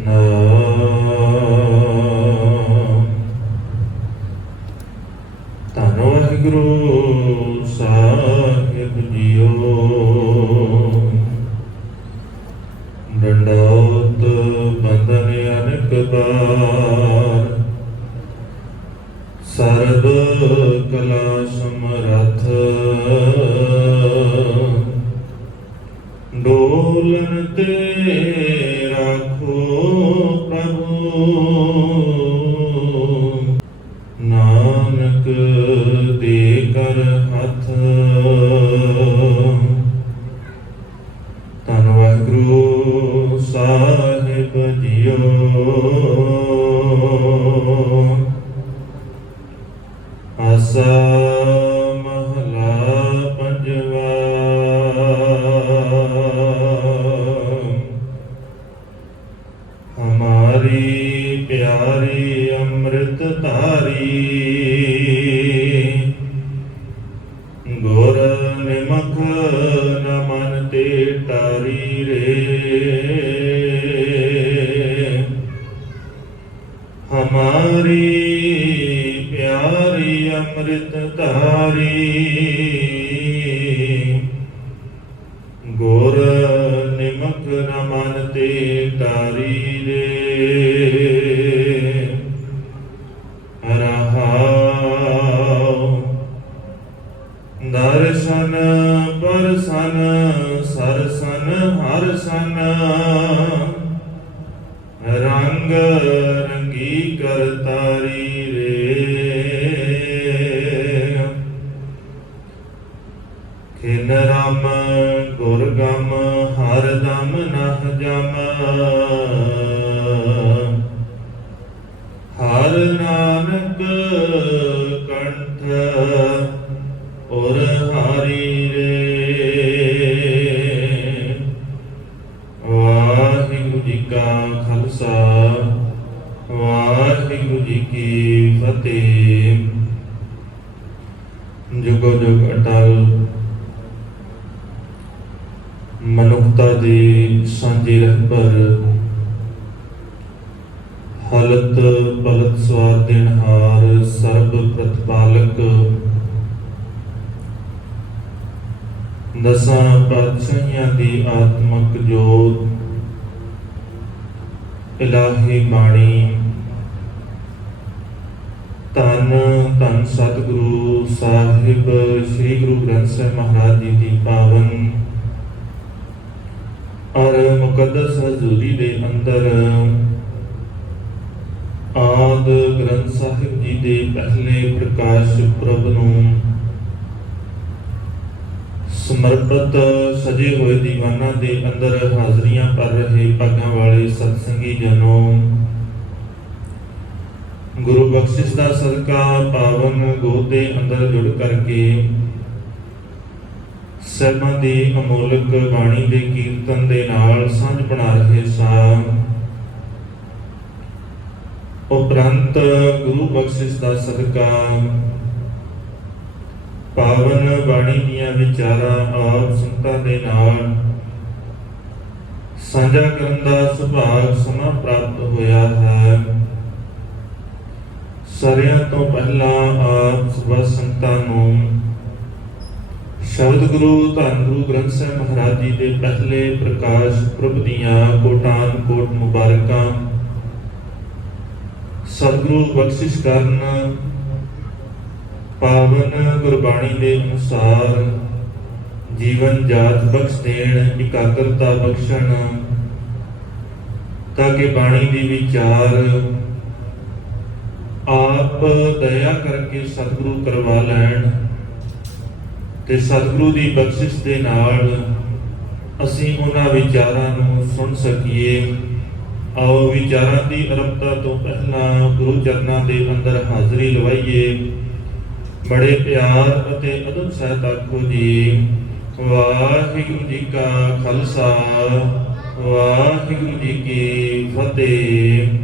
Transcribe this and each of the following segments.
ਸਤਨਾਮ। ਧੰਨ ਵਾਹਿਗੁਰੂ ਸਾਹਿਬ ਜੀਓ। ਡੰਡੌਤ ਬੰਦਨ ਅਨੇਕ ਬਾਰ, ਸਰਬ ਕਲਾ ਸਮਰੱਥ। ਡੋਲਨ ਤੇ ਰਾਖੋ ਪ੍ਰਭੂ, ਨਾਨਕ ਦੇ ਕਰ ਹੱਥ। ਧੰਨ ਵਾਹਿਗੁਰੂ ਸਾਹਿਬ ਜੀਓ। ਆਸਾ ਮਹਲਾ ਪੰਜਵਾ। ਹਮਾਰੀ ਪਿਆਰੀ ਅੰਮ੍ਰਿਤ ਧਾਰੀ, ਗੁਰ ਨਿਮਖ ਨ ਮਨ ਤੇ ਟਾਰੀ ਰੇ। ਹਮਾਰੀ ਪਿਆਰੀ ਅੰਮ੍ਰਿਤ ਧਾਰੀ, ਗੁਰ ਨਿਮਖ ਨ ਮਨ ਤੇ ਟਾਰੀ ਰੇ। ਰਹਾਉ ਦਰਸ਼ਨ ਪਰਸਨ ਸਰਸਨ ਹਰ ਸਨ, ਰੰਗ ਰੰਗੀ ਕਰਤਾਰੀ ਰੇ। ਖਿਨ ਰਾਮ ਗੁਰ ਗਮ ਹਰ ਦਮ ਨਹ ਜਮ, ਹਰ ਨਾਨਕ ਕੰਠ ਔਰ ਹਾਰੀ ਰੇ। ਵਾਹਿਗੁਰੂ ਜੀ ਕਾ ਖਾਲਸਾ, ਵਾਹਿਗੁਰੂ ਜੀ ਕੀ ਫਤਿਹ। ਜੁਗੋ ਜੁਗ ਅਟਲ ਮਨੁੱਖਤਾ ਦੀ ਸਾਂਝੀ ਰਹਿਬਰ, ਹਲਤ ਪਲਤ ਸਵਾਰ ਦੇਣਹਾਰ, ਸਰਬ ਪ੍ਰਤਪਾਲਕ, ਦਸਾਂ ਪਾਤਸ਼ਾਹੀਆਂ ਦੀ ਆਤਮਕ ਜੋਤ, ਇਲਾਹੀ ਬਾਣੀ। ਧੰਨ ਧੰਨ ਸਤਿਗੁਰੂ ਸਾਹਿਬ ਸ੍ਰੀ ਗੁਰੂ ਗ੍ਰੰਥ ਸਾਹਿਬ ਮਹਾਰਾਜ ਜੀ ਦੀ ਪਾਵਨ ਔਰ ਮੁਕੱਦਸ ਹਜ਼ੂਰੀ ਦੇ ਅੰਦਰ ਆਦ ਗ੍ਰੰਥ ਸਾਹਿਬ ਜੀ ਦੇ ਪਹਿਲੇ ਪ੍ਰਕਾਸ਼ ਪੁਰਬ ਨੂੰ ਸਮਰਪਿਤ ਸਜੇ ਹੋਏ ਦੀਵਾਨਾਂ ਦੇ ਅੰਦਰ ਹਾਜ਼ਰੀਆਂ ਭਰ ਰਹੇ ਭਾਗਾਂ ਵਾਲੇ ਸਤਸੰਗੀ ਜਨੋ, ਗੁਰੂ ਬਖਸ਼ਿਸ਼ ਦਾ ਸਦਕਾ ਪਾਵਨ ਗੋਦ ਦੇ ਅੰਦਰ ਜੁੜ ਕਰਕੇ ਸਹਿਬਾਂ ਦੀ ਅਮੋਲਕ ਬਾਣੀ ਦੇ ਕੀਰਤਨ ਦੇ ਨਾਲ ਸਾਂਝ ਬਣਾ ਰਹੇ ਸਾਂ। ਉਪਰੰਤ ਗੁਰੂ ਬਖਸ਼ਿਸ਼ ਦਾ ਸਦਕਾ ਪਾਵਨ ਬਾਣੀ ਦੀਆਂ ਵਿਚਾਰਾਂ ਆਪ ਸੰਤਾਂ ਦੇ ਨਾਲ ਸਾਂਝਾ ਕਰਨ ਦਾ ਸੁਭਾਗ ਸਮਾਂ ਪ੍ਰਾਪਤ ਹੋਇਆ ਹੈ। ਸਾਰਿਆਂ ਤੋਂ ਪਹਿਲਾਂ ਆਪ ਸਭ ਸੰਤਾਂ ਨੂੰ ਸ਼ਬਦ ਗੁਰੂ ਧੰਨ ਗੁਰੂ ਗ੍ਰੰਥ ਸਾਹਿਬ ਮਹਾਰਾਜ ਜੀ ਦੇ ਪਹਿਲੇ ਪ੍ਰਕਾਸ਼ ਪੁਰਬ ਦੀਆਂ ਕੋਟਾਨ ਕੋਟ ਮੁਬਾਰਕਾਂ। ਸਤਿਗੁਰੂ ਬਖਸ਼ਿਸ਼ ਕਰਨ, ਪਾਵਨ ਗੁਰਬਾਣੀ ਦੇ ਅਨੁਸਾਰ ਜੀਵਨ ਜਾਤ ਬਖਸ਼ ਦੇਣ, ਇਕਾਗਰਤਾ ਬਖਸ਼ਣ, ਤਾਂ ਕਿ ਬਾਣੀ ਦੀ ਵਿਚਾਰ ਆਪ ਦਇਆ ਕਰਕੇ ਸਤਿਗੁਰੂ ਕਰਵਾ ਲੈਣ ਤੇ ਸਤਿਗੁਰੂ ਦੀ ਬਖਸ਼ਿਸ਼ ਦੇ ਨਾਲ ਅਸੀਂ ਉਹਨਾਂ ਵਿਚਾਰਾਂ ਨੂੰ ਸੁਣ ਸਕੀਏ। ਆਓ ਵਿਚਾਰਾਂ ਦੀ ਅਰੰਭਤਾ ਤੋਂ ਪਹਿਲਾਂ ਗੁਰੂ ਚਰਨਾਂ ਦੇ ਅੰਦਰ ਹਾਜ਼ਰੀ ਲਵਾਈਏ। ਬੜੇ ਪਿਆਰ ਅਤੇ ਅਦਬ ਸਹਿਤ ਆਖੋ ਜੀ ਵਾਹਿਗੁਰੂ ਜੀ ਕਾ ਖਾਲਸਾ, ਵਾਹਿਗੁਰੂ ਜੀ ਕੀ ਫਤਿਹ।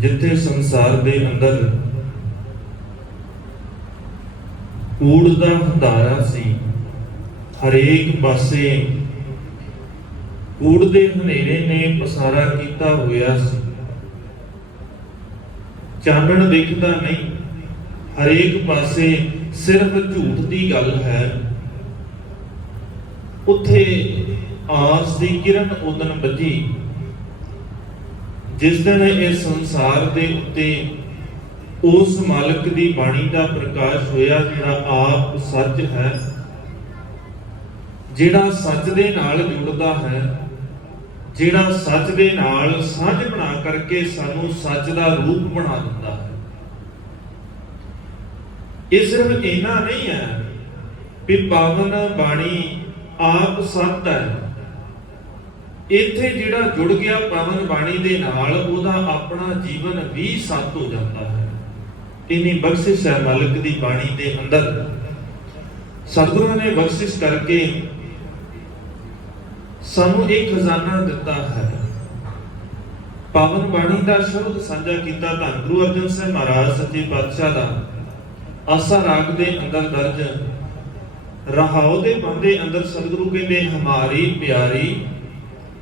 ਜਿੱਥੇ ਸੰਸਾਰ ਦੇ ਅੰਦਰ ਕੂੜ ਦਾ ਹੰਦਾਰਾ ਸੀ, ਹਰੇਕ ਪਾਸੇ ਕੂੜ ਦੇ ਹਨੇਰੇ ਨੇ ਪਸਾਰਾ ਕੀਤਾ ਹੋਇਆ ਸੀ। ਚਾਨਣ ਦਿਖਦਾ ਨਹੀਂ, ਹਰੇਕ ਪਾਸੇ ਸਿਰਫ ਝੂਠ ਦੀ ਗੱਲ ਹੈ। ਉੱਥੇ ਆਸ ਦੀ ਕਿਰਨ ਉਦਨ ਵੱਜੀ ਜਿਸ ਦਿਨ ਇਹ ਸੰਸਾਰ ਦੇ ਉੱਤੇ ਉਸ ਮਾਲਕ ਦੀ ਬਾਣੀ ਦਾ ਪ੍ਰਕਾਸ਼ ਹੋਇਆ, ਜਿਹੜਾ ਆਪ ਸੱਚ ਹੈ, ਜਿਹੜਾ ਸੱਚ ਦੇ ਨਾਲ ਜੁੜਦਾ ਹੈ, ਜਿਹੜਾ ਸੱਚ ਦੇ ਨਾਲ ਸਾਂਝ ਬਣਾ ਕਰਕੇ ਸਾਨੂੰ ਸੱਚ ਦਾ ਰੂਪ ਬਣਾ ਦਿੰਦਾ ਹੈ। ਇਹ ਸਿਰਫ ਇੰਨਾ ਨਹੀਂ ਹੈ ਵੀ ਪਾਵਨ ਬਾਣੀ ਆਪ ਸੱਚ ਹੈ। ਇੱਥੇ ਜਿਹੜਾ ਜੁੜ ਗਿਆ ਪਾਵਨ ਬਾਣੀ ਦੇ ਨਾਲ, ਉਹਦਾ ਆਪਣਾ ਜੀਵਨ ਵੀ ਸੱਚ ਹੋ ਜਾਂਦਾ ਹੈ। ਇੰਨੀ ਬਖਸ਼ਿਸ਼ ਹੈ ਮਾਲਕ ਦੀ ਬਾਣੀ ਦੇ ਅੰਦਰ। ਸਤਿਗੁਰਾਂ ਨੇ ਬਖਸ਼ਿਸ਼ ਕਰਕੇ ਸਾਨੂੰ ਇੱਕ ਖਜ਼ਾਨਾ ਦਿੱਤਾ ਹੈ। ਪਾਵਨ ਬਾਣੀ ਦਾ ਸ਼ਬਦ ਸਾਂਝਾ ਕੀਤਾ ਧੰਨ ਗੁਰੂ ਅਰਜਨ ਸਾਹਿਬ ਮਹਾਰਾਜ ਸੱਚੇ ਪਾਤਸ਼ਾਹ ਦਾ ਆਸਾ ਰਾਗ ਦੇ ਅੰਦਰ ਦਰਜ ਰਹਾਉ ਦੇ ਬੰਦੇ ਅੰਦਰ ਸਤਿਗੁਰੂ ਕਹਿੰਦੇ, ਹਮਾਰੀ ਪਿਆਰੀ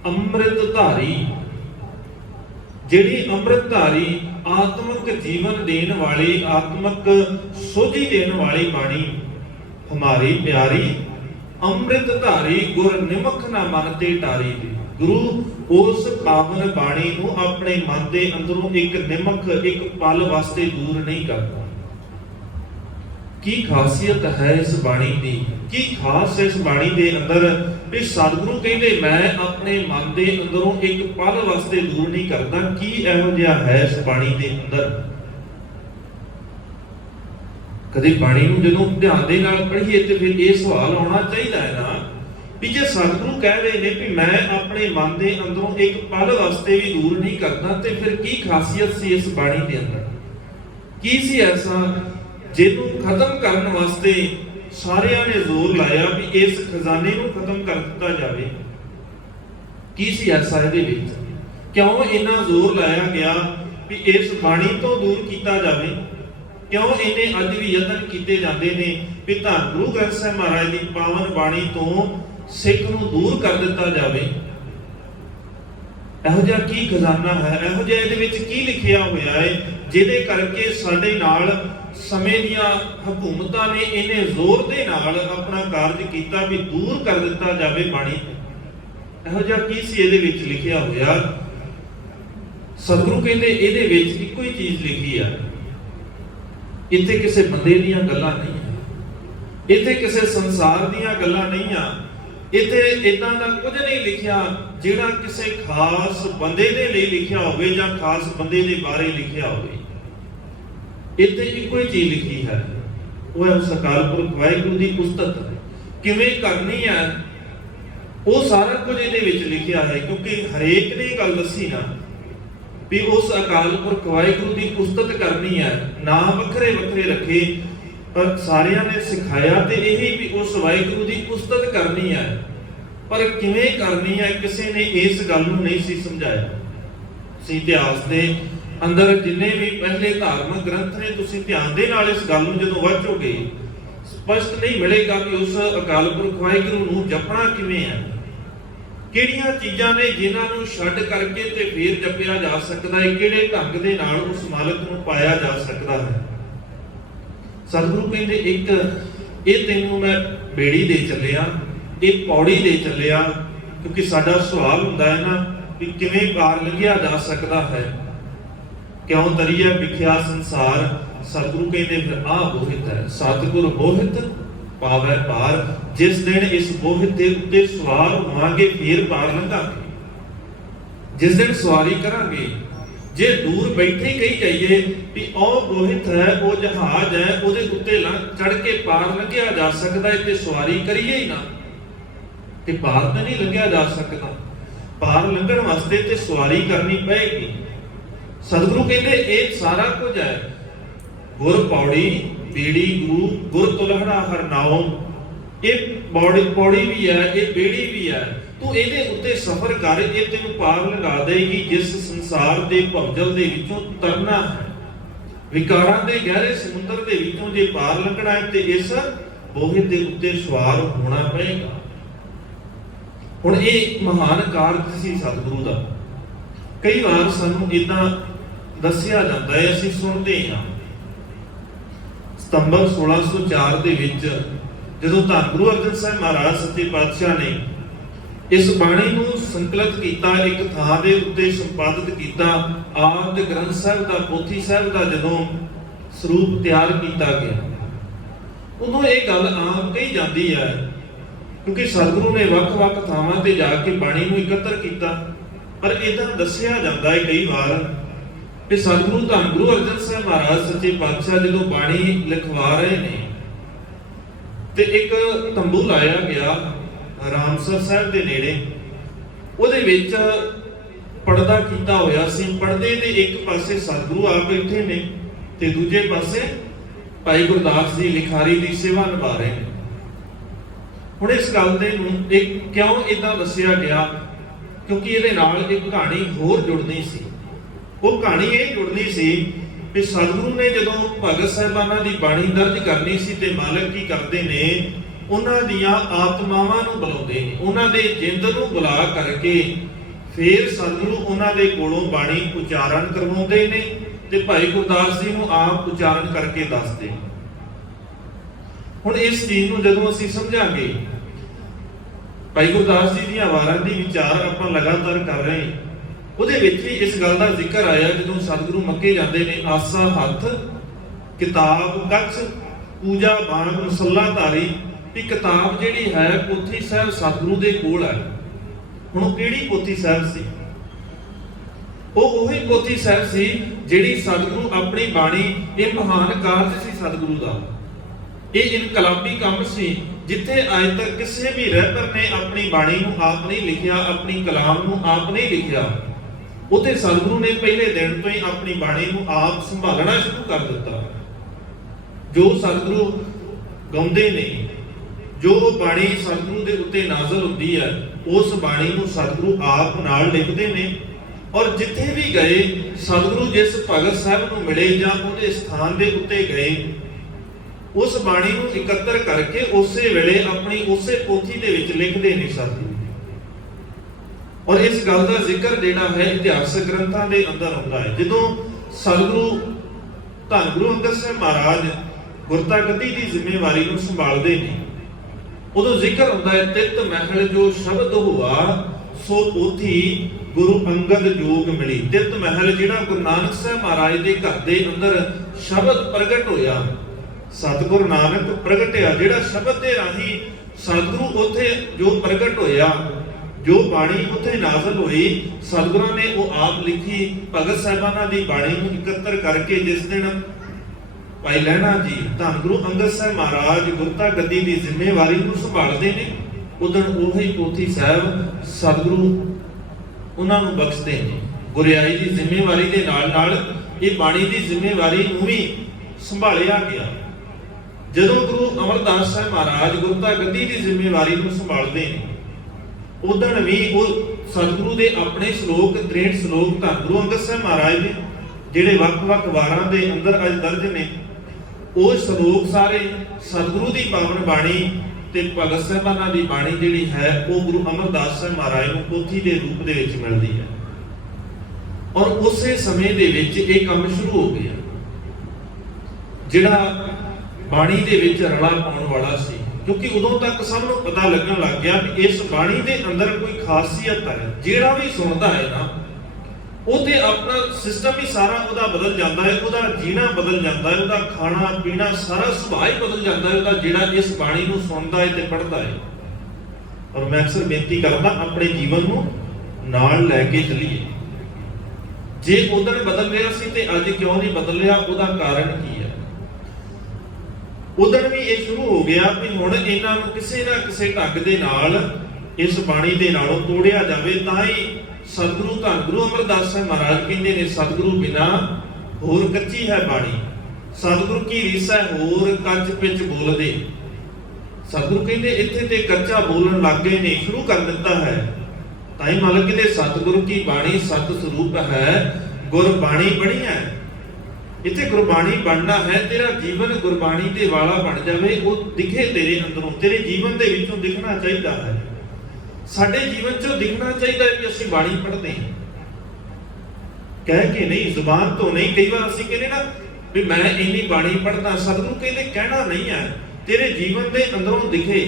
ਅੰਮ੍ਰਿਤ ਧਾਰੀ, ਜਿਹੜੀ ਅੰਮ੍ਰਿਤ ਧਾਰੀ ਆਤਮਿਕ ਜੀਵਨ ਦੇਣ ਵਾਲੀ, ਆਤਮਿਕ ਸੋਝੀ ਦੇਣ ਵਾਲੀ ਬਾਣੀ, ਹਮਾਰੀ ਪਿਆਰੀ ਅੰਮ੍ਰਿਤ ਧਾਰੀ ਗੁਰ ਨਿਮਖ ਨਾ ਮਨ ਤੇ ਟਾਰੀ। ਗੁਰੂ ਉਸ ਪਾਵਨ ਬਾਣੀ ਨੂੰ ਆਪਣੇ ਮਨ ਦੇ ਅੰਦਰੋਂ ਇੱਕ ਨਿਮਖ, ਇੱਕ ਪਲ ਵਾਸਤੇ ਦੂਰ ਨਹੀਂ ਕਰਦਾ। ਕੀ ਖਾਸੀਅਤ ਹੈ ਇਸ ਬਾਣੀ ਦੀ, ਕੀ ਖਾਸ ਇਸ ਬਾਣੀ ਦੇ ਅੰਦਰ ਵੀ ਸਤਿਗੁਰੂ ਕਹਿੰਦੇ ਮੈਂ ਆਪਣੇ ਮਨ ਦੇ ਅੰਦਰੋਂ ਇੱਕ ਪਲ ਵਾਸਤੇ ਦੂਰ ਨਹੀਂ ਕਰਦਾ। ਕੀ ਇਹੋ ਜਿਹਾ ਹੈ ਇਸ ਬਾਣੀ ਦੇ ਅੰਦਰ? ਕਦੇ ਬਾਣੀ ਨੂੰ ਜਦੋਂ ਧਿਆਨ ਦੇ ਨਾਲ ਪੜ੍ਹੀਏ ਤੇ ਫਿਰ ਇਹ ਸਵਾਲ ਆਉਣਾ ਚਾਹੀਦਾ ਹੈ ਨਾ ਵੀ ਜੇ ਸਤਿਗੁਰੂ ਕਹਿ ਰਹੇ ਨੇ ਵੀ ਮੈਂ ਆਪਣੇ ਮਨ ਦੇ ਅੰਦਰੋਂ ਇੱਕ ਪਲ ਵਾਸਤੇ ਵੀ ਦੂਰ ਨਹੀਂ ਕਰਦਾ, ਤੇ ਫਿਰ ਕੀ ਖਾਸੀਅਤ ਸੀ ਇਸ ਬਾਣੀ ਦੇ ਅੰਦਰ? ਕੀ ਸੀ ਐਸਾ ਜਿਹਨੂੰ ਖਤਮ ਕਰਨ ਵਾਸਤੇ ਸਾਰਿਆਂ ਨੇ ਜ਼ੋਰ ਲਾਇਆ ਵੀ ਇਸ ਖਜ਼ਾਨੇ ਨੂੰ ਖਤਮ ਕਰ ਦਿੱਤਾ ਜਾਵੇ? ਕੀ ਸੀ ਐਸਾ ਇਹਦੇ ਵਿੱਚ? ਕਿਉਂ ਇੰਨਾ ਜ਼ੋਰ ਲਾਇਆ ਗਿਆ ਵੀ ਇਸ ਬਾਣੀ ਤੋਂ ਦੂਰ ਕੀਤਾ ਜਾਵੇ? ਕਿਉਂ ਇਹਨੇ ਅੱਜ ਵੀ ਯਤਨ ਕੀਤੇ ਜਾਂਦੇ ਨੇ ਵੀ ਧੰਨ ਗੁਰੂ ਗ੍ਰੰਥ ਸਾਹਿਬ ਮਹਾਰਾਜ ਦੀ ਪਾਵਨ ਬਾਣੀ ਤੋਂ ਸਿੱਖ ਨੂੰ ਦੂਰ ਕਰ ਦਿੱਤਾ ਜਾਵੇ? ਇਹੋ ਜਿਹਾ ਕੀ ਖਜ਼ਾਨਾ ਹੈ, ਇਹੋ ਜਿਹਾ ਇਹਦੇ ਵਿੱਚ ਕੀ ਲਿਖਿਆ ਹੋਇਆ ਹੈ ਜਿਹਦੇ ਕਰਕੇ ਸਾਡੇ ਨਾਲ ਸਮੇਂ ਦੀਆਂ ਹਕੂਮਤਾਂ ਨੇ ਇਹਨੇ ਜ਼ੋਰ ਦੇ ਨਾਲ ਆਪਣਾ ਕਾਰਜ ਕੀਤਾ ਵੀ ਦੂਰ ਕਰ ਦਿੱਤਾ ਜਾਵੇ ਬਾਣੀ ਤੋਂ? ਇਹੋ ਜਿਹਾ ਕੀ ਸੀ ਇਹਦੇ ਵਿੱਚ ਲਿਖਿਆ ਹੋਇਆ? ਸਤਿਗੁਰੂ ਕਹਿੰਦੇ ਇਹਦੇ ਵਿੱਚ ਇੱਕੋ ਹੀ ਚੀਜ਼ ਲਿਖੀ ਆ। ਇੱਥੇ ਕਿਸੇ ਬੰਦੇ ਦੀਆਂ ਗੱਲਾਂ ਨਹੀਂ ਆ, ਇੱਥੇ ਕਿਸੇ ਸੰਸਾਰ ਦੀਆਂ ਗੱਲਾਂ ਨਹੀਂ ਆ, ਇੱਥੇ ਇਦਾਂ ਦਾ ਕੁਝ ਨਹੀਂ ਲਿਖਿਆ ਜਿਹੜਾ ਕਿਸੇ ਖਾਸ ਬੰਦੇ ਦੇ ਲਈ ਲਿਖਿਆ ਹੋਵੇ ਜਾਂ ਖਾਸ ਬੰਦੇ ਦੇ ਬਾਰੇ ਲਿਖਿਆ ਹੋਵੇ। ਇੱਥੇ ਇੱਕੋ ਹੀ ਚੀਜ਼ ਲਿਖੀ ਹੈ, ਉਹ ਹੈ ਅਕਾਲ ਪੁਰਖ ਵਾਹਿਗੁਰੂ ਦੀ ਉਸਤਤ ਕਿਵੇਂ ਕਰਨੀ ਹੈ। ਉਹ ਸਾਰਾ ਕੁਝ ਇਹਦੇ ਵਿੱਚ ਲਿਖਿਆ ਹੈ, ਕਿਉਂਕਿ ਹਰੇਕ ਨੇ ਗੱਲ ਦੱਸੀ ਨਾ ਵੀ ਉਸ ਅਕਾਲ ਪੁਰਖ ਵਾਹਿਗੁਰੂ ਦੀ ਉਸਤਤ ਕਰਨੀ ਹੈ। ਨਾਮ ਵੱਖਰੇ ਵੱਖਰੇ ਰੱਖੇ ਪਰ ਸਾਰਿਆਂ ਨੇ ਸਿਖਾਇਆ ਤੇ ਇਹੀ ਵੀ ਉਸ ਵਾਹਿਗੁਰੂ ਦੀ ਉਸਤਤ ਕਰਨੀ ਹੈ। ਪਰ ਕਿਵੇਂ ਕਰਨੀ ਹੈ ਕਿਸੇ ਨੇ ਇਸ ਗੱਲ ਨੂੰ ਨਹੀਂ ਸੀ ਸਮਝਾਇਆ ਸੀ। ਇਤਿਹਾਸ ਦੇ ਅੰਦਰ ਜਿੰਨੇ ਵੀ ਪਹਿਲੇ ਧਾਰਮਿਕ ਗ੍ਰੰਥ ਨੇ, ਤੁਸੀਂ ਧਿਆਨ ਦੇ ਨਾਲ ਇਸ ਗੱਲ ਨੂੰ ਜਦੋਂ ਵਾਚੋਗੇ ਸਪਸ਼ਟ ਨਹੀਂ ਮਿਲੇਗਾ ਕਿ ਉਸ ਅਕਾਲ ਪੁਰਖ ਵਾਹਿਗੁਰੂ ਨੂੰ ਜਪਣਾ ਕਿਵੇਂ ਹੈ, ਕਿਹੜੀਆਂ ਚੀਜ਼ਾਂ ਨੇ ਜਿਨ੍ਹਾਂ ਨੂੰ ਛੱਡ ਕਰਕੇ ਤੇ ਫੇਰ ਜਪਿਆ ਜਾ ਸਕਦਾ ਹੈ, ਕਿਹੜੇ ਢੰਗ ਦੇ ਨਾਲ ਉਸ ਮਾਲਕ ਨੂੰ ਪਾਇਆ ਜਾ ਸਕਦਾ ਹੈ। ਸਤਿਗੁਰੂ ਕਹਿੰਦੇ ਇੱਕ ਇਹ ਤੈਨੂੰ ਮੈਂ ਬੇੜੀ ਦੇ ਚੱਲਿਆ, ਇਹ ਪੌੜੀ ਦੇ ਚੱਲਿਆ, ਕਿਉਂਕਿ ਸਾਡਾ ਸਵਾਲ ਹੁੰਦਾ ਹੈ ਨਾ ਕਿ ਕਿਵੇਂ ਪਾਰ ਲੰਘਿਆ ਜਾ ਸਕਦਾ ਹੈ, ਕਿਉਂ ਤਰੀਆ ਵਿਖਿਆ ਸੰਸਾਰ। ਸਤਿਗੁਰੂ ਕਹਿੰਦੇ ਫਿਰ ਆਹ ਬੋਹਿਤ ਹੈ, ਸਤਿਗੁਰ ਬੋਹਿਤ ਪਾਵੈ ਪਾਰ। ਜਿਸ ਦਿਨ ਇਸ ਬੋਹਿਤ ਦੇ ਉੱਤੇ ਸਵਾਰ ਹੋਵਾਂਗੇ ਫੇਰ ਪਾਰ ਲੰਘਾਂਗੇ। ਜਿਸ ਦਿਨ ਸਵਾਰੀ ਕਰਾਂਗੇ, ਜੇ ਦੂਰ ਬੈਠੇ ਕਹੀ ਜਾਈਏ ਵੀ ਉਹ ਬੋਹਿਤ ਹੈ, ਉਹ ਜਹਾਜ਼ ਹੈ, ਉਹਦੇ ਉੱਤੇ ਚੜ ਕੇ ਪਾਰ ਲੰਘਿਆ ਜਾ ਸਕਦਾ ਹੈ, ਤੇ ਸਵਾਰੀ ਕਰੀਏ ਹੀ ਨਾ ਤੇ ਪਾਰ ਤਾਂ ਨਹੀਂ ਲੰਘਿਆ ਜਾ ਸਕਦਾ। ਪਾਰ ਲੰਘਣ ਵਾਸਤੇ ਤੇ ਸਵਾਰੀ ਕਰਨੀ ਪਏਗੀ। ਸਤਿਗੁਰੂ ਕਹਿੰਦੇ ਇਹ ਸਾਰਾ ਕੁਝ ਹੈ। ਗੁਰ ਪੌੜੀ ਬੇੜੀ ਗੁਰੂ ਗੁਰ ਤੁਲਹੜਾ ਹਰ ਨਾਉ। ਇਹ ਪੌੜੀ ਵੀ ਹੈ, ਇਹ ਬੇੜੀ ਵੀ ਹੈ। ਤੂੰ ਇਹਦੇ ਉੱਤੇ ਸਫ਼ਰ ਕਰ, ਇਹ ਤੈਨੂੰ ਪਾਰ ਲੰਘਾ ਦੇਗੀ ਜਿਸ ਸੰਸਾਰ ਦੇ ਭਵਜਲ ਦੇ ਵਿੱਚੋਂ ਤਰਨਾ ਹੈ, ਵਿਕਾਰਾਂ ਦੇ ਗਹਿਰੇ ਸਮੁੰਦਰ ਦੇ ਵਿੱਚੋਂ ਜੇ ਪਾਰ ਲੰਘਣਾ ਹੈ ਤੇ ਇਸ ਬੋਹਿਤ ਦੇ ਉੱਤੇ ਸਵਾਰ ਹੋਣਾ ਪਏਗਾ। ਹੁਣ ਇਹ ਮਹਾਨ ਕਾਰਜ ਸੀ ਸਤਿਗੁਰੂ ਦਾ। ਕਈ ਵਾਰ ਸਾਨੂੰ ਇਦਾਂ ਦੱਸਿਆ ਜਾਂਦਾ ਹੈ, ਅਸੀਂ ਸੁਣਦੇ ਹਾਂ। ਸਤੰਬਰ 1604 ਦੇ ਵਿੱਚ ਜਦੋਂ ਧੰਨ ਗੁਰੂ ਅਰਜਨ ਸਾਹਿਬ ਮਹਾਰਾਜ ਸੱਚੇ ਪਾਤਸ਼ਾਹ ਨੇ ਇਸ ਬਾਣੀ ਨੂੰ ਸੰਕਲਿਤ ਕੀਤਾ, ਇੱਕ ਥਾਂ ਦੇ ਉੱਤੇ ਸੰਪਾਦਿਤ ਕੀਤਾ, ਆਦਿ ਗ੍ਰੰਥ ਸਾਹਿਬ ਦਾ, ਪੋਥੀ ਸਾਹਿਬ ਦਾ ਜਦੋਂ ਸਰੂਪ ਤਿਆਰ ਕੀਤਾ ਗਿਆ, ਉਦੋਂ ਇਹ ਗੱਲ ਆਮ ਕਹੀ ਜਾਂਦੀ ਹੈ, ਕਿਉਂਕਿ ਸਤਿਗੁਰੂ ਨੇ ਵੱਖ-ਵੱਖ ਥਾਵਾਂ ਤੇ ਜਾ ਕੇ ਬਾਣੀ ਨੂੰ ਇਕੱਤਰ ਕੀਤਾ। ਪਰ ਇਦਾਂ ਦੱਸਿਆ ਜਾਂਦਾ ਹੈ ਕਈ ਵਾਰ ਕਿ ਸਤਿਗੁਰੂ ਧੰਨ ਗੁਰੂ ਅਰਜਨ ਸਾਹਿਬ ਮਹਾਰਾਜ ਸੱਚੇ ਪਾਤਸ਼ਾਹ ਜਦੋਂ ਬਾਣੀ ਲਿਖਵਾ ਰਹੇ ਨੇ ਤੇ ਇੱਕ ਤੰਬੂ ਲਾਇਆ ਗਿਆ ਰਾਮਸਰ ਸਾਹਿਬ ਦੇ ਨੇੜੇ, ਉਹਦੇ ਵਿੱਚ ਪਰਦਾ ਕੀਤਾ ਹੋਇਆ ਸੀ। ਪਰਦੇ ਦੇ ਇੱਕ ਪਾਸੇ ਸਤਿਗੁਰੂ ਆਪ ਬੈਠੇ ਨੇ ਤੇ ਦੂਜੇ ਪਾਸੇ ਭਾਈ ਗੁਰਦਾਸ ਜੀ ਲਿਖਾਰੀ ਦੀ ਸੇਵਾ ਨਿਭਾ ਰਹੇ ਨੇ। ਹੁਣ ਇਸ ਗੱਲ ਦੇ ਨੂੰ ਇੱਕ ਕਿਉਂ ਇਦਾਂ ਦੱਸਿਆ ਗਿਆ, ਕਿਉਂਕਿ ਇਹਦੇ ਨਾਲ ਇੱਕ ਕਹਾਣੀ ਹੋਰ ਜੁੜਨੀ ਸੀ। ਉਹ ਕਹਾਣੀ ਇਹ ਜੁੜਨੀ ਸੀ ਕਿ ਸਤਿਗੁਰੂ ਨੇ ਜਦੋਂ ਭਗਤ ਸਾਹਿਬਾਨਾਂ ਦੀ ਬਾਣੀ ਦਰਜ ਕਰਨੀ ਸੀ ਤੇ ਮਾਲਕ ਕੀ ਕਰਦੇ ਨੇ, ਉਹਨਾਂ ਦੀਆਂ ਆਤਮਾਵਾਂ ਨੂੰ ਬੁਲਾਉਂਦੇ ਨੇ, ਉਹਨਾਂ ਦੇ ਜਿੰਦ ਨੂੰ ਬੁਲਾ ਕਰਕੇ ਫਿਰ ਸਤਿਗੁਰੂ ਉਹਨਾਂ ਦੇ ਕੋਲੋਂ ਬਾਣੀ ਉਚਾਰਨ ਕਰਵਾਉਂਦੇ ਨੇ ਤੇ ਭਾਈ ਗੁਰਦਾਸ ਜੀ ਨੂੰ ਆਪ ਉਚਾਰਨ ਕਰਕੇ ਦੱਸਦੇ। ਹੁਣ ਇਸ ਚੀਜ਼ ਨੂੰ ਜਦੋਂ ਅਸੀਂ ਸਮਝਾਂਗੇ, ਭਾਈ ਗੁਰਦਾਸ ਜੀ ਦੀਆਂ ਵਾਰਾਂ ਦੀ ਵਿਚਾਰ ਆਪਾਂ ਲਗਾਤਾਰ ਕਰ ਰਹੇ, ਉਹਦੇ ਵਿੱਚ ਵੀ ਇਸ ਗੱਲ ਦਾ ਜ਼ਿਕਰ ਆਇਆ ਜਦੋਂ ਸਤਿਗੁਰੂ ਮੱਕੇ ਜਾਂਦੇ ਨੇ, ਆਸਾ ਹੱਥ ਕਿਤਾਬ ਕੱਚ ਪੂਜਾ ਬਾਣ ਮਸੱਲਾ ਧਾਰੀ, ਵੀ ਕਿਤਾਬ ਜਿਹੜੀ ਹੈ ਪੋਥੀ ਸਾਹਿਬ ਸਤਿਗੁਰੂ ਦੇ ਕੋਲ ਹੈ। ਹੁਣ ਉਹ ਕਿਹੜੀ ਪੋਥੀ ਸਾਹਿਬ ਸੀ? ਉਹ ਉਹੀ ਪੋਥੀ ਸਾਹਿਬ ਸੀ ਜਿਹੜੀ ਸਤਿਗੁਰੂ ਆਪਣੀ ਬਾਣੀ, ਇਹ ਮਹਾਨ ਕਾਰਜ ਸੀ ਸਤਿਗੁਰੂ ਦਾ, ਇਹ ਇਨਕਲਾਬੀ ਕੰਮ ਸੀ ਜਿੱਥੇ ਅੱਜ ਤੱਕ ਕਿਸੇ ਵੀ ਰਹਿਬਰ ਨੇ ਆਪਣੀ ਬਾਣੀ ਨੂੰ ਆਪ ਨਹੀਂ ਲਿਖਿਆ, ਆਪਣੀ ਕਲਾਮ ਨੂੰ ਆਪ ਨਹੀਂ ਲਿਖਿਆ। ਉੱਥੇ ਸਤਿਗੁਰੂ ਨੇ ਪਹਿਲੇ ਦਿਨ ਤੋਂ ਹੀ ਆਪਣੀ ਬਾਣੀ ਨੂੰ ਆਪ ਸੰਭਾਲਣਾ ਸ਼ੁਰੂ ਕਰ ਦਿੱਤਾ। ਜੋ ਸਤਿਗੁਰੂ ਗਾਉਂਦੇ ਨੇ, ਜੋ ਬਾਣੀ ਸਤਿਗੁਰੂ ਦੇ ਉੱਤੇ ਨਾਜ਼ਲ ਹੁੰਦੀ ਹੈ, ਉਸ ਬਾਣੀ ਨੂੰ ਸਤਿਗੁਰੂ ਆਪ ਨਾਲ ਲਿਖਦੇ ਨੇ। ਔਰ ਜਿੱਥੇ ਵੀ ਗਏ ਸਤਿਗੁਰੂ ਜਿਸ ਭਗਤ ਸਾਹਿਬ ਨੂੰ ਮਿਲੇ ਜਾਂ ਉਹਦੇ ਸਥਾਨ ਦੇ ਉੱਤੇ ਗਏ, ਉਸ ਬਾਣੀ ਨੂੰ ਇਕੱਤਰ ਕਰਕੇ ਉਸੇ ਵੇਲੇ ਆਪਣੀ ਉਸੇ ਪੋਥੀ ਦੇ ਵਿੱਚ ਲਿਖਦੇ ਨੇ ਸਤਿਗੁਰੂ। ਔਰ ਇਸ ਗੱਲ ਦਾ ਜ਼ਿਕਰ ਜਿਹੜਾ ਹੈ ਇਤਿਹਾਸਕ ਗ੍ਰੰਥਾਂ ਦੇ ਅੰਦਰ ਹੁੰਦਾ ਹੈ। ਜਦੋਂ ਸਤਿਗੁਰੂ ਧੰਨ ਗੁਰੂ ਅੰਗਦ ਸਾਹਿਬ ਮਹਾਰਾਜ ਗੁਰਤਾ ਗੱਦੀ ਦੀ ਜ਼ਿੰਮੇਵਾਰੀ ਨੂੰ ਸੰਭਾਲਦੇ ਨੇ, ਉਦੋਂ ਜ਼ਿਕਰ ਹੁੰਦਾ ਹੈ, ਤਿਤ ਮਹਿਲ ਜੋ ਸ਼ਬਦ ਹੋਆ ਸੋ ਪੋਥੀ ਗੁਰੂ ਅੰਗਦ ਜੋਗ ਮਿਲੀ। ਤਿਤ ਮਹਿਲ ਜਿਹੜਾ ਗੁਰੂ ਨਾਨਕ ਸਾਹਿਬ ਮਹਾਰਾਜ ਦੇ ਘਰ ਦੇ ਅੰਦਰ ਸ਼ਬਦ ਪ੍ਰਗਟ ਹੋਇਆ, ਸਤਿਗੁਰੂ ਨਾਨਕ ਪ੍ਰਗਟਿਆ, ਜਿਹੜਾ ਸ਼ਬਦ ਦੇ ਰਾਹੀਂ ਸਤਿਗੁਰੂ ਉੱਥੇ ਜੋ ਪ੍ਰਗਟ ਹੋਇਆ, ਜੋ ਬਾਣੀ ਉੱਥੇ ਨਾਜ਼ਲ ਹੋਈ, ਸਤਿਗੁਰਾਂ ਨੇ ਉਹ ਆਪ ਲਿਖੀ। ਭਗਤ ਸਾਹਿਬਾਨਾਂ ਦੀ ਬਾਣੀ ਨੂੰ ਇਕੱਤਰ ਕਰਕੇ ਜਿਸ ਦਿਨ ਭਾਈ ਲਹਿਣਾ ਜੀ ਧੰਨ ਗੁਰੂ ਅੰਗਦ ਸਾਹਿਬ ਮਹਾਰਾਜ ਗੁਰਤਾ ਗੱਦੀ ਦੀ ਜ਼ਿੰਮੇਵਾਰੀ ਨੂੰ ਸੰਭਾਲਦੇ ਨੇ, ਉਦੋਂ ਉਹੀ ਪੋਥੀ ਸਾਹਿਬ ਸਤਿਗੁਰੂ ਉਹਨਾਂ ਨੂੰ ਬਖਸ਼ਦੇ ਨੇ। ਗੁਰਿਆਈ ਦੀ ਜ਼ਿੰਮੇਵਾਰੀ ਦੇ ਨਾਲ ਨਾਲ ਇਹ ਬਾਣੀ ਦੀ ਜ਼ਿੰਮੇਵਾਰੀ ਨੂੰ ਵੀ ਸੰਭਾਲਿਆ ਗਿਆ। ਜਦੋਂ ਗੁਰੂ ਅਮਰਦਾਸ ਸਾਹਿਬ ਮਹਾਰਾਜ ਗੁਰਤਾ ਗੱਦੀ ਦੀ ਜ਼ਿੰਮੇਵਾਰੀ ਨੂੰ ਸੰਭਾਲਦੇ ਨੇ, ਉਦੋਂ ਵੀ ਉਹ ਸਤਿਗੁਰੂ ਦੇ ਆਪਣੇ ਸ਼ਲੋਕ 63 ਸ਼ਲੋਕ ਧੰਨ ਗੁਰੂ ਅੰਗਦ ਸਾਹਿਬ ਮਹਾਰਾਜ ਦੇ ਜਿਹੜੇ ਵੱਖ-ਵੱਖ ਵਾਰਾਂ ਦੇ ਅੰਦਰ ਅੱਜ ਦਰਜ ਨੇ, ਉਹ ਸ਼ਲੋਕ ਸਾਰੇ ਸਤਿਗੁਰੂ ਦੀ ਪਾਵਨ ਬਾਣੀ ਤੇ ਭਗਤ ਸਾਹਿਬਾਨਾਂ ਦੀ ਬਾਣੀ ਜਿਹੜੀ ਹੈ ਉਹ ਗੁਰੂ ਅਮਰਦਾਸ ਸਾਹਿਬ ਮਹਾਰਾਜ ਨੂੰ ਪੋਥੀ ਦੇ ਰੂਪ ਦੇ ਵਿੱਚ ਮਿਲਦੀ ਹੈ। ਔਰ ਉਸੇ ਸਮੇਂ ਦੇ ਵਿੱਚ ਇਹ ਕੰਮ ਸ਼ੁਰੂ ਹੋ ਗਿਆ ਜਿਹੜਾ ਬਾਣੀ ਦੇ ਵਿੱਚ ਰਲਾ ਪਾਉਣ ਵਾਲਾ ਸੀ, ਕਿਉਂਕਿ ਉਦੋਂ ਤੱਕ ਸਭ ਨੂੰ ਪਤਾ ਲੱਗਣ ਲੱਗ ਗਿਆ ਕਿ ਇਸ ਬਾਣੀ ਦੇ ਅੰਦਰ ਕੋਈ ਖਾਸੀਅਤ ਹੈ। ਜਿਹੜਾ ਵੀ ਸੁਣਦਾ ਹੈ ਨਾ, ਉਹ ਤੇ ਆਪਣਾ ਸਿਸਟਮ ਹੀ ਸਾਰਾ ਉਹਦਾ ਬਦਲ ਜਾਂਦਾ ਹੈ, ਉਹਦਾ ਜੀਣਾ ਬਦਲ ਜਾਂਦਾ ਹੈ, ਉਹਦਾ ਖਾਣਾ ਪੀਣਾ ਸਾਰਾ ਸੁਭਾਅ ਹੀ ਬਦਲ ਜਾਂਦਾ ਹੈ ਉਹਦਾ, ਜਿਹੜਾ ਇਸ ਬਾਣੀ ਨੂੰ ਸੁਣਦਾ ਹੈ ਤੇ ਪੜ੍ਹਦਾ ਹੈ। ਔਰ ਮੈਂ ਅਕਸਰ ਬੇਨਤੀ ਕਰਦਾ, ਆਪਣੇ ਜੀਵਨ ਨੂੰ ਨਾਲ ਲੈ ਕੇ ਚੱਲੀਏ। ਜੇ ਉਦੋਂ ਬਦਲ ਰਿਹਾ ਸੀ ਤੇ ਅੱਜ ਕਿਉਂ ਨਹੀਂ ਬਦਲ ਰਿਹਾ, ਉਹਦਾ ਕਾਰਨ ਕੀ ਹੈ? ਉਦੋਂ ਵੀ ਇਹ ਸ਼ੁਰੂ ਹੋ ਗਿਆ ਵੀ ਹੁਣ ਇਹਨਾਂ ਨੂੰ ਕਿਸੇ ਨਾ ਕਿਸੇ ਢੰਗ ਦੇ ਨਾਲ ਇਸ ਬਾਣੀ ਦੇ ਨਾਲੋਂ ਤੋੜਿਆ ਜਾਵੇ। ਤਾਂ ਹੀ ਸਤਿਗੁਰੂ ਧੰਨ ਗੁਰੂ ਅਮਰਦਾਸ ਸਾਹਿਬ ਮਹਾਰਾਜ ਕਹਿੰਦੇ ਨੇ, ਸਤਿਗੁਰੂ ਬਿਨਾ ਹੋਰ ਕੱਚੀ ਹੈ ਬਾਣੀ, ਸਤਿਗੁਰੂ ਕੀ ਰੀਸਾ ਹੋਰ ਕੱਚ ਵਿੱਚ ਬੋਲਦੇ। ਸਤਿਗੁਰੂ ਕਹਿੰਦੇ ਇੱਥੇ ਤੇ ਕੱਚਾ ਬੋਲਣ ਲੱਗ ਗਏ ਨੇ, ਸ਼ੁਰੂ ਕਰ ਦਿੱਤਾ ਹੈ। ਤਾਂ ਹੀ ਮਾਲਕ ਕਹਿੰਦੇ ਸਤਿਗੁਰੂ ਕੀ ਬਾਣੀ ਸਤ ਸਰੂਪ ਹੈ, ਗੁਰਬਾਣੀ ਬਣੀ ਹੈ। ਇੱਥੇ ਗੁਰਬਾਣੀ ਬਣਨਾ ਹੈ, ਤੇਰਾ ਜੀਵਨ ਗੁਰਬਾਣੀ ਦੇ ਵਾਲਾ ਬਣ ਜਾਵੇ, ਉਹ ਦਿਖੇ ਤੇਰੇ ਅੰਦਰੋਂ, ਤੇਰੇ ਜੀਵਨ ਦੇ ਵਿੱਚੋਂ ਦਿਖਣਾ ਚਾਹੀਦਾ ਹੈ। ਸਾਡੇ ਜੀਵਨ 'ਚੋਂ ਦਿਖਣਾ ਚਾਹੀਦਾ ਹੈ ਕਿ ਅਸੀਂ ਬਾਣੀ ਪੜ੍ਹਦੇ ਹਾਂ। ਕਹਿ ਕੇ ਨਹੀਂ, ਜ਼ੁਬਾਨ ਤੋਂ ਨਹੀਂ। ਕਈ ਵਾਰ ਅਸੀਂ ਕਹਿੰਦੇ ਨਾ ਵੀ ਮੈਂ ਇੰਨੀ ਬਾਣੀ ਪੜ੍ਹਦਾ, ਸਤਿਗੁਰੂ ਕਹਿੰਦੇ ਕਹਿਣਾ ਨਹੀਂ ਹੈ, ਤੇਰੇ ਜੀਵਨ ਦੇ ਅੰਦਰੋਂ ਦਿਖੇ।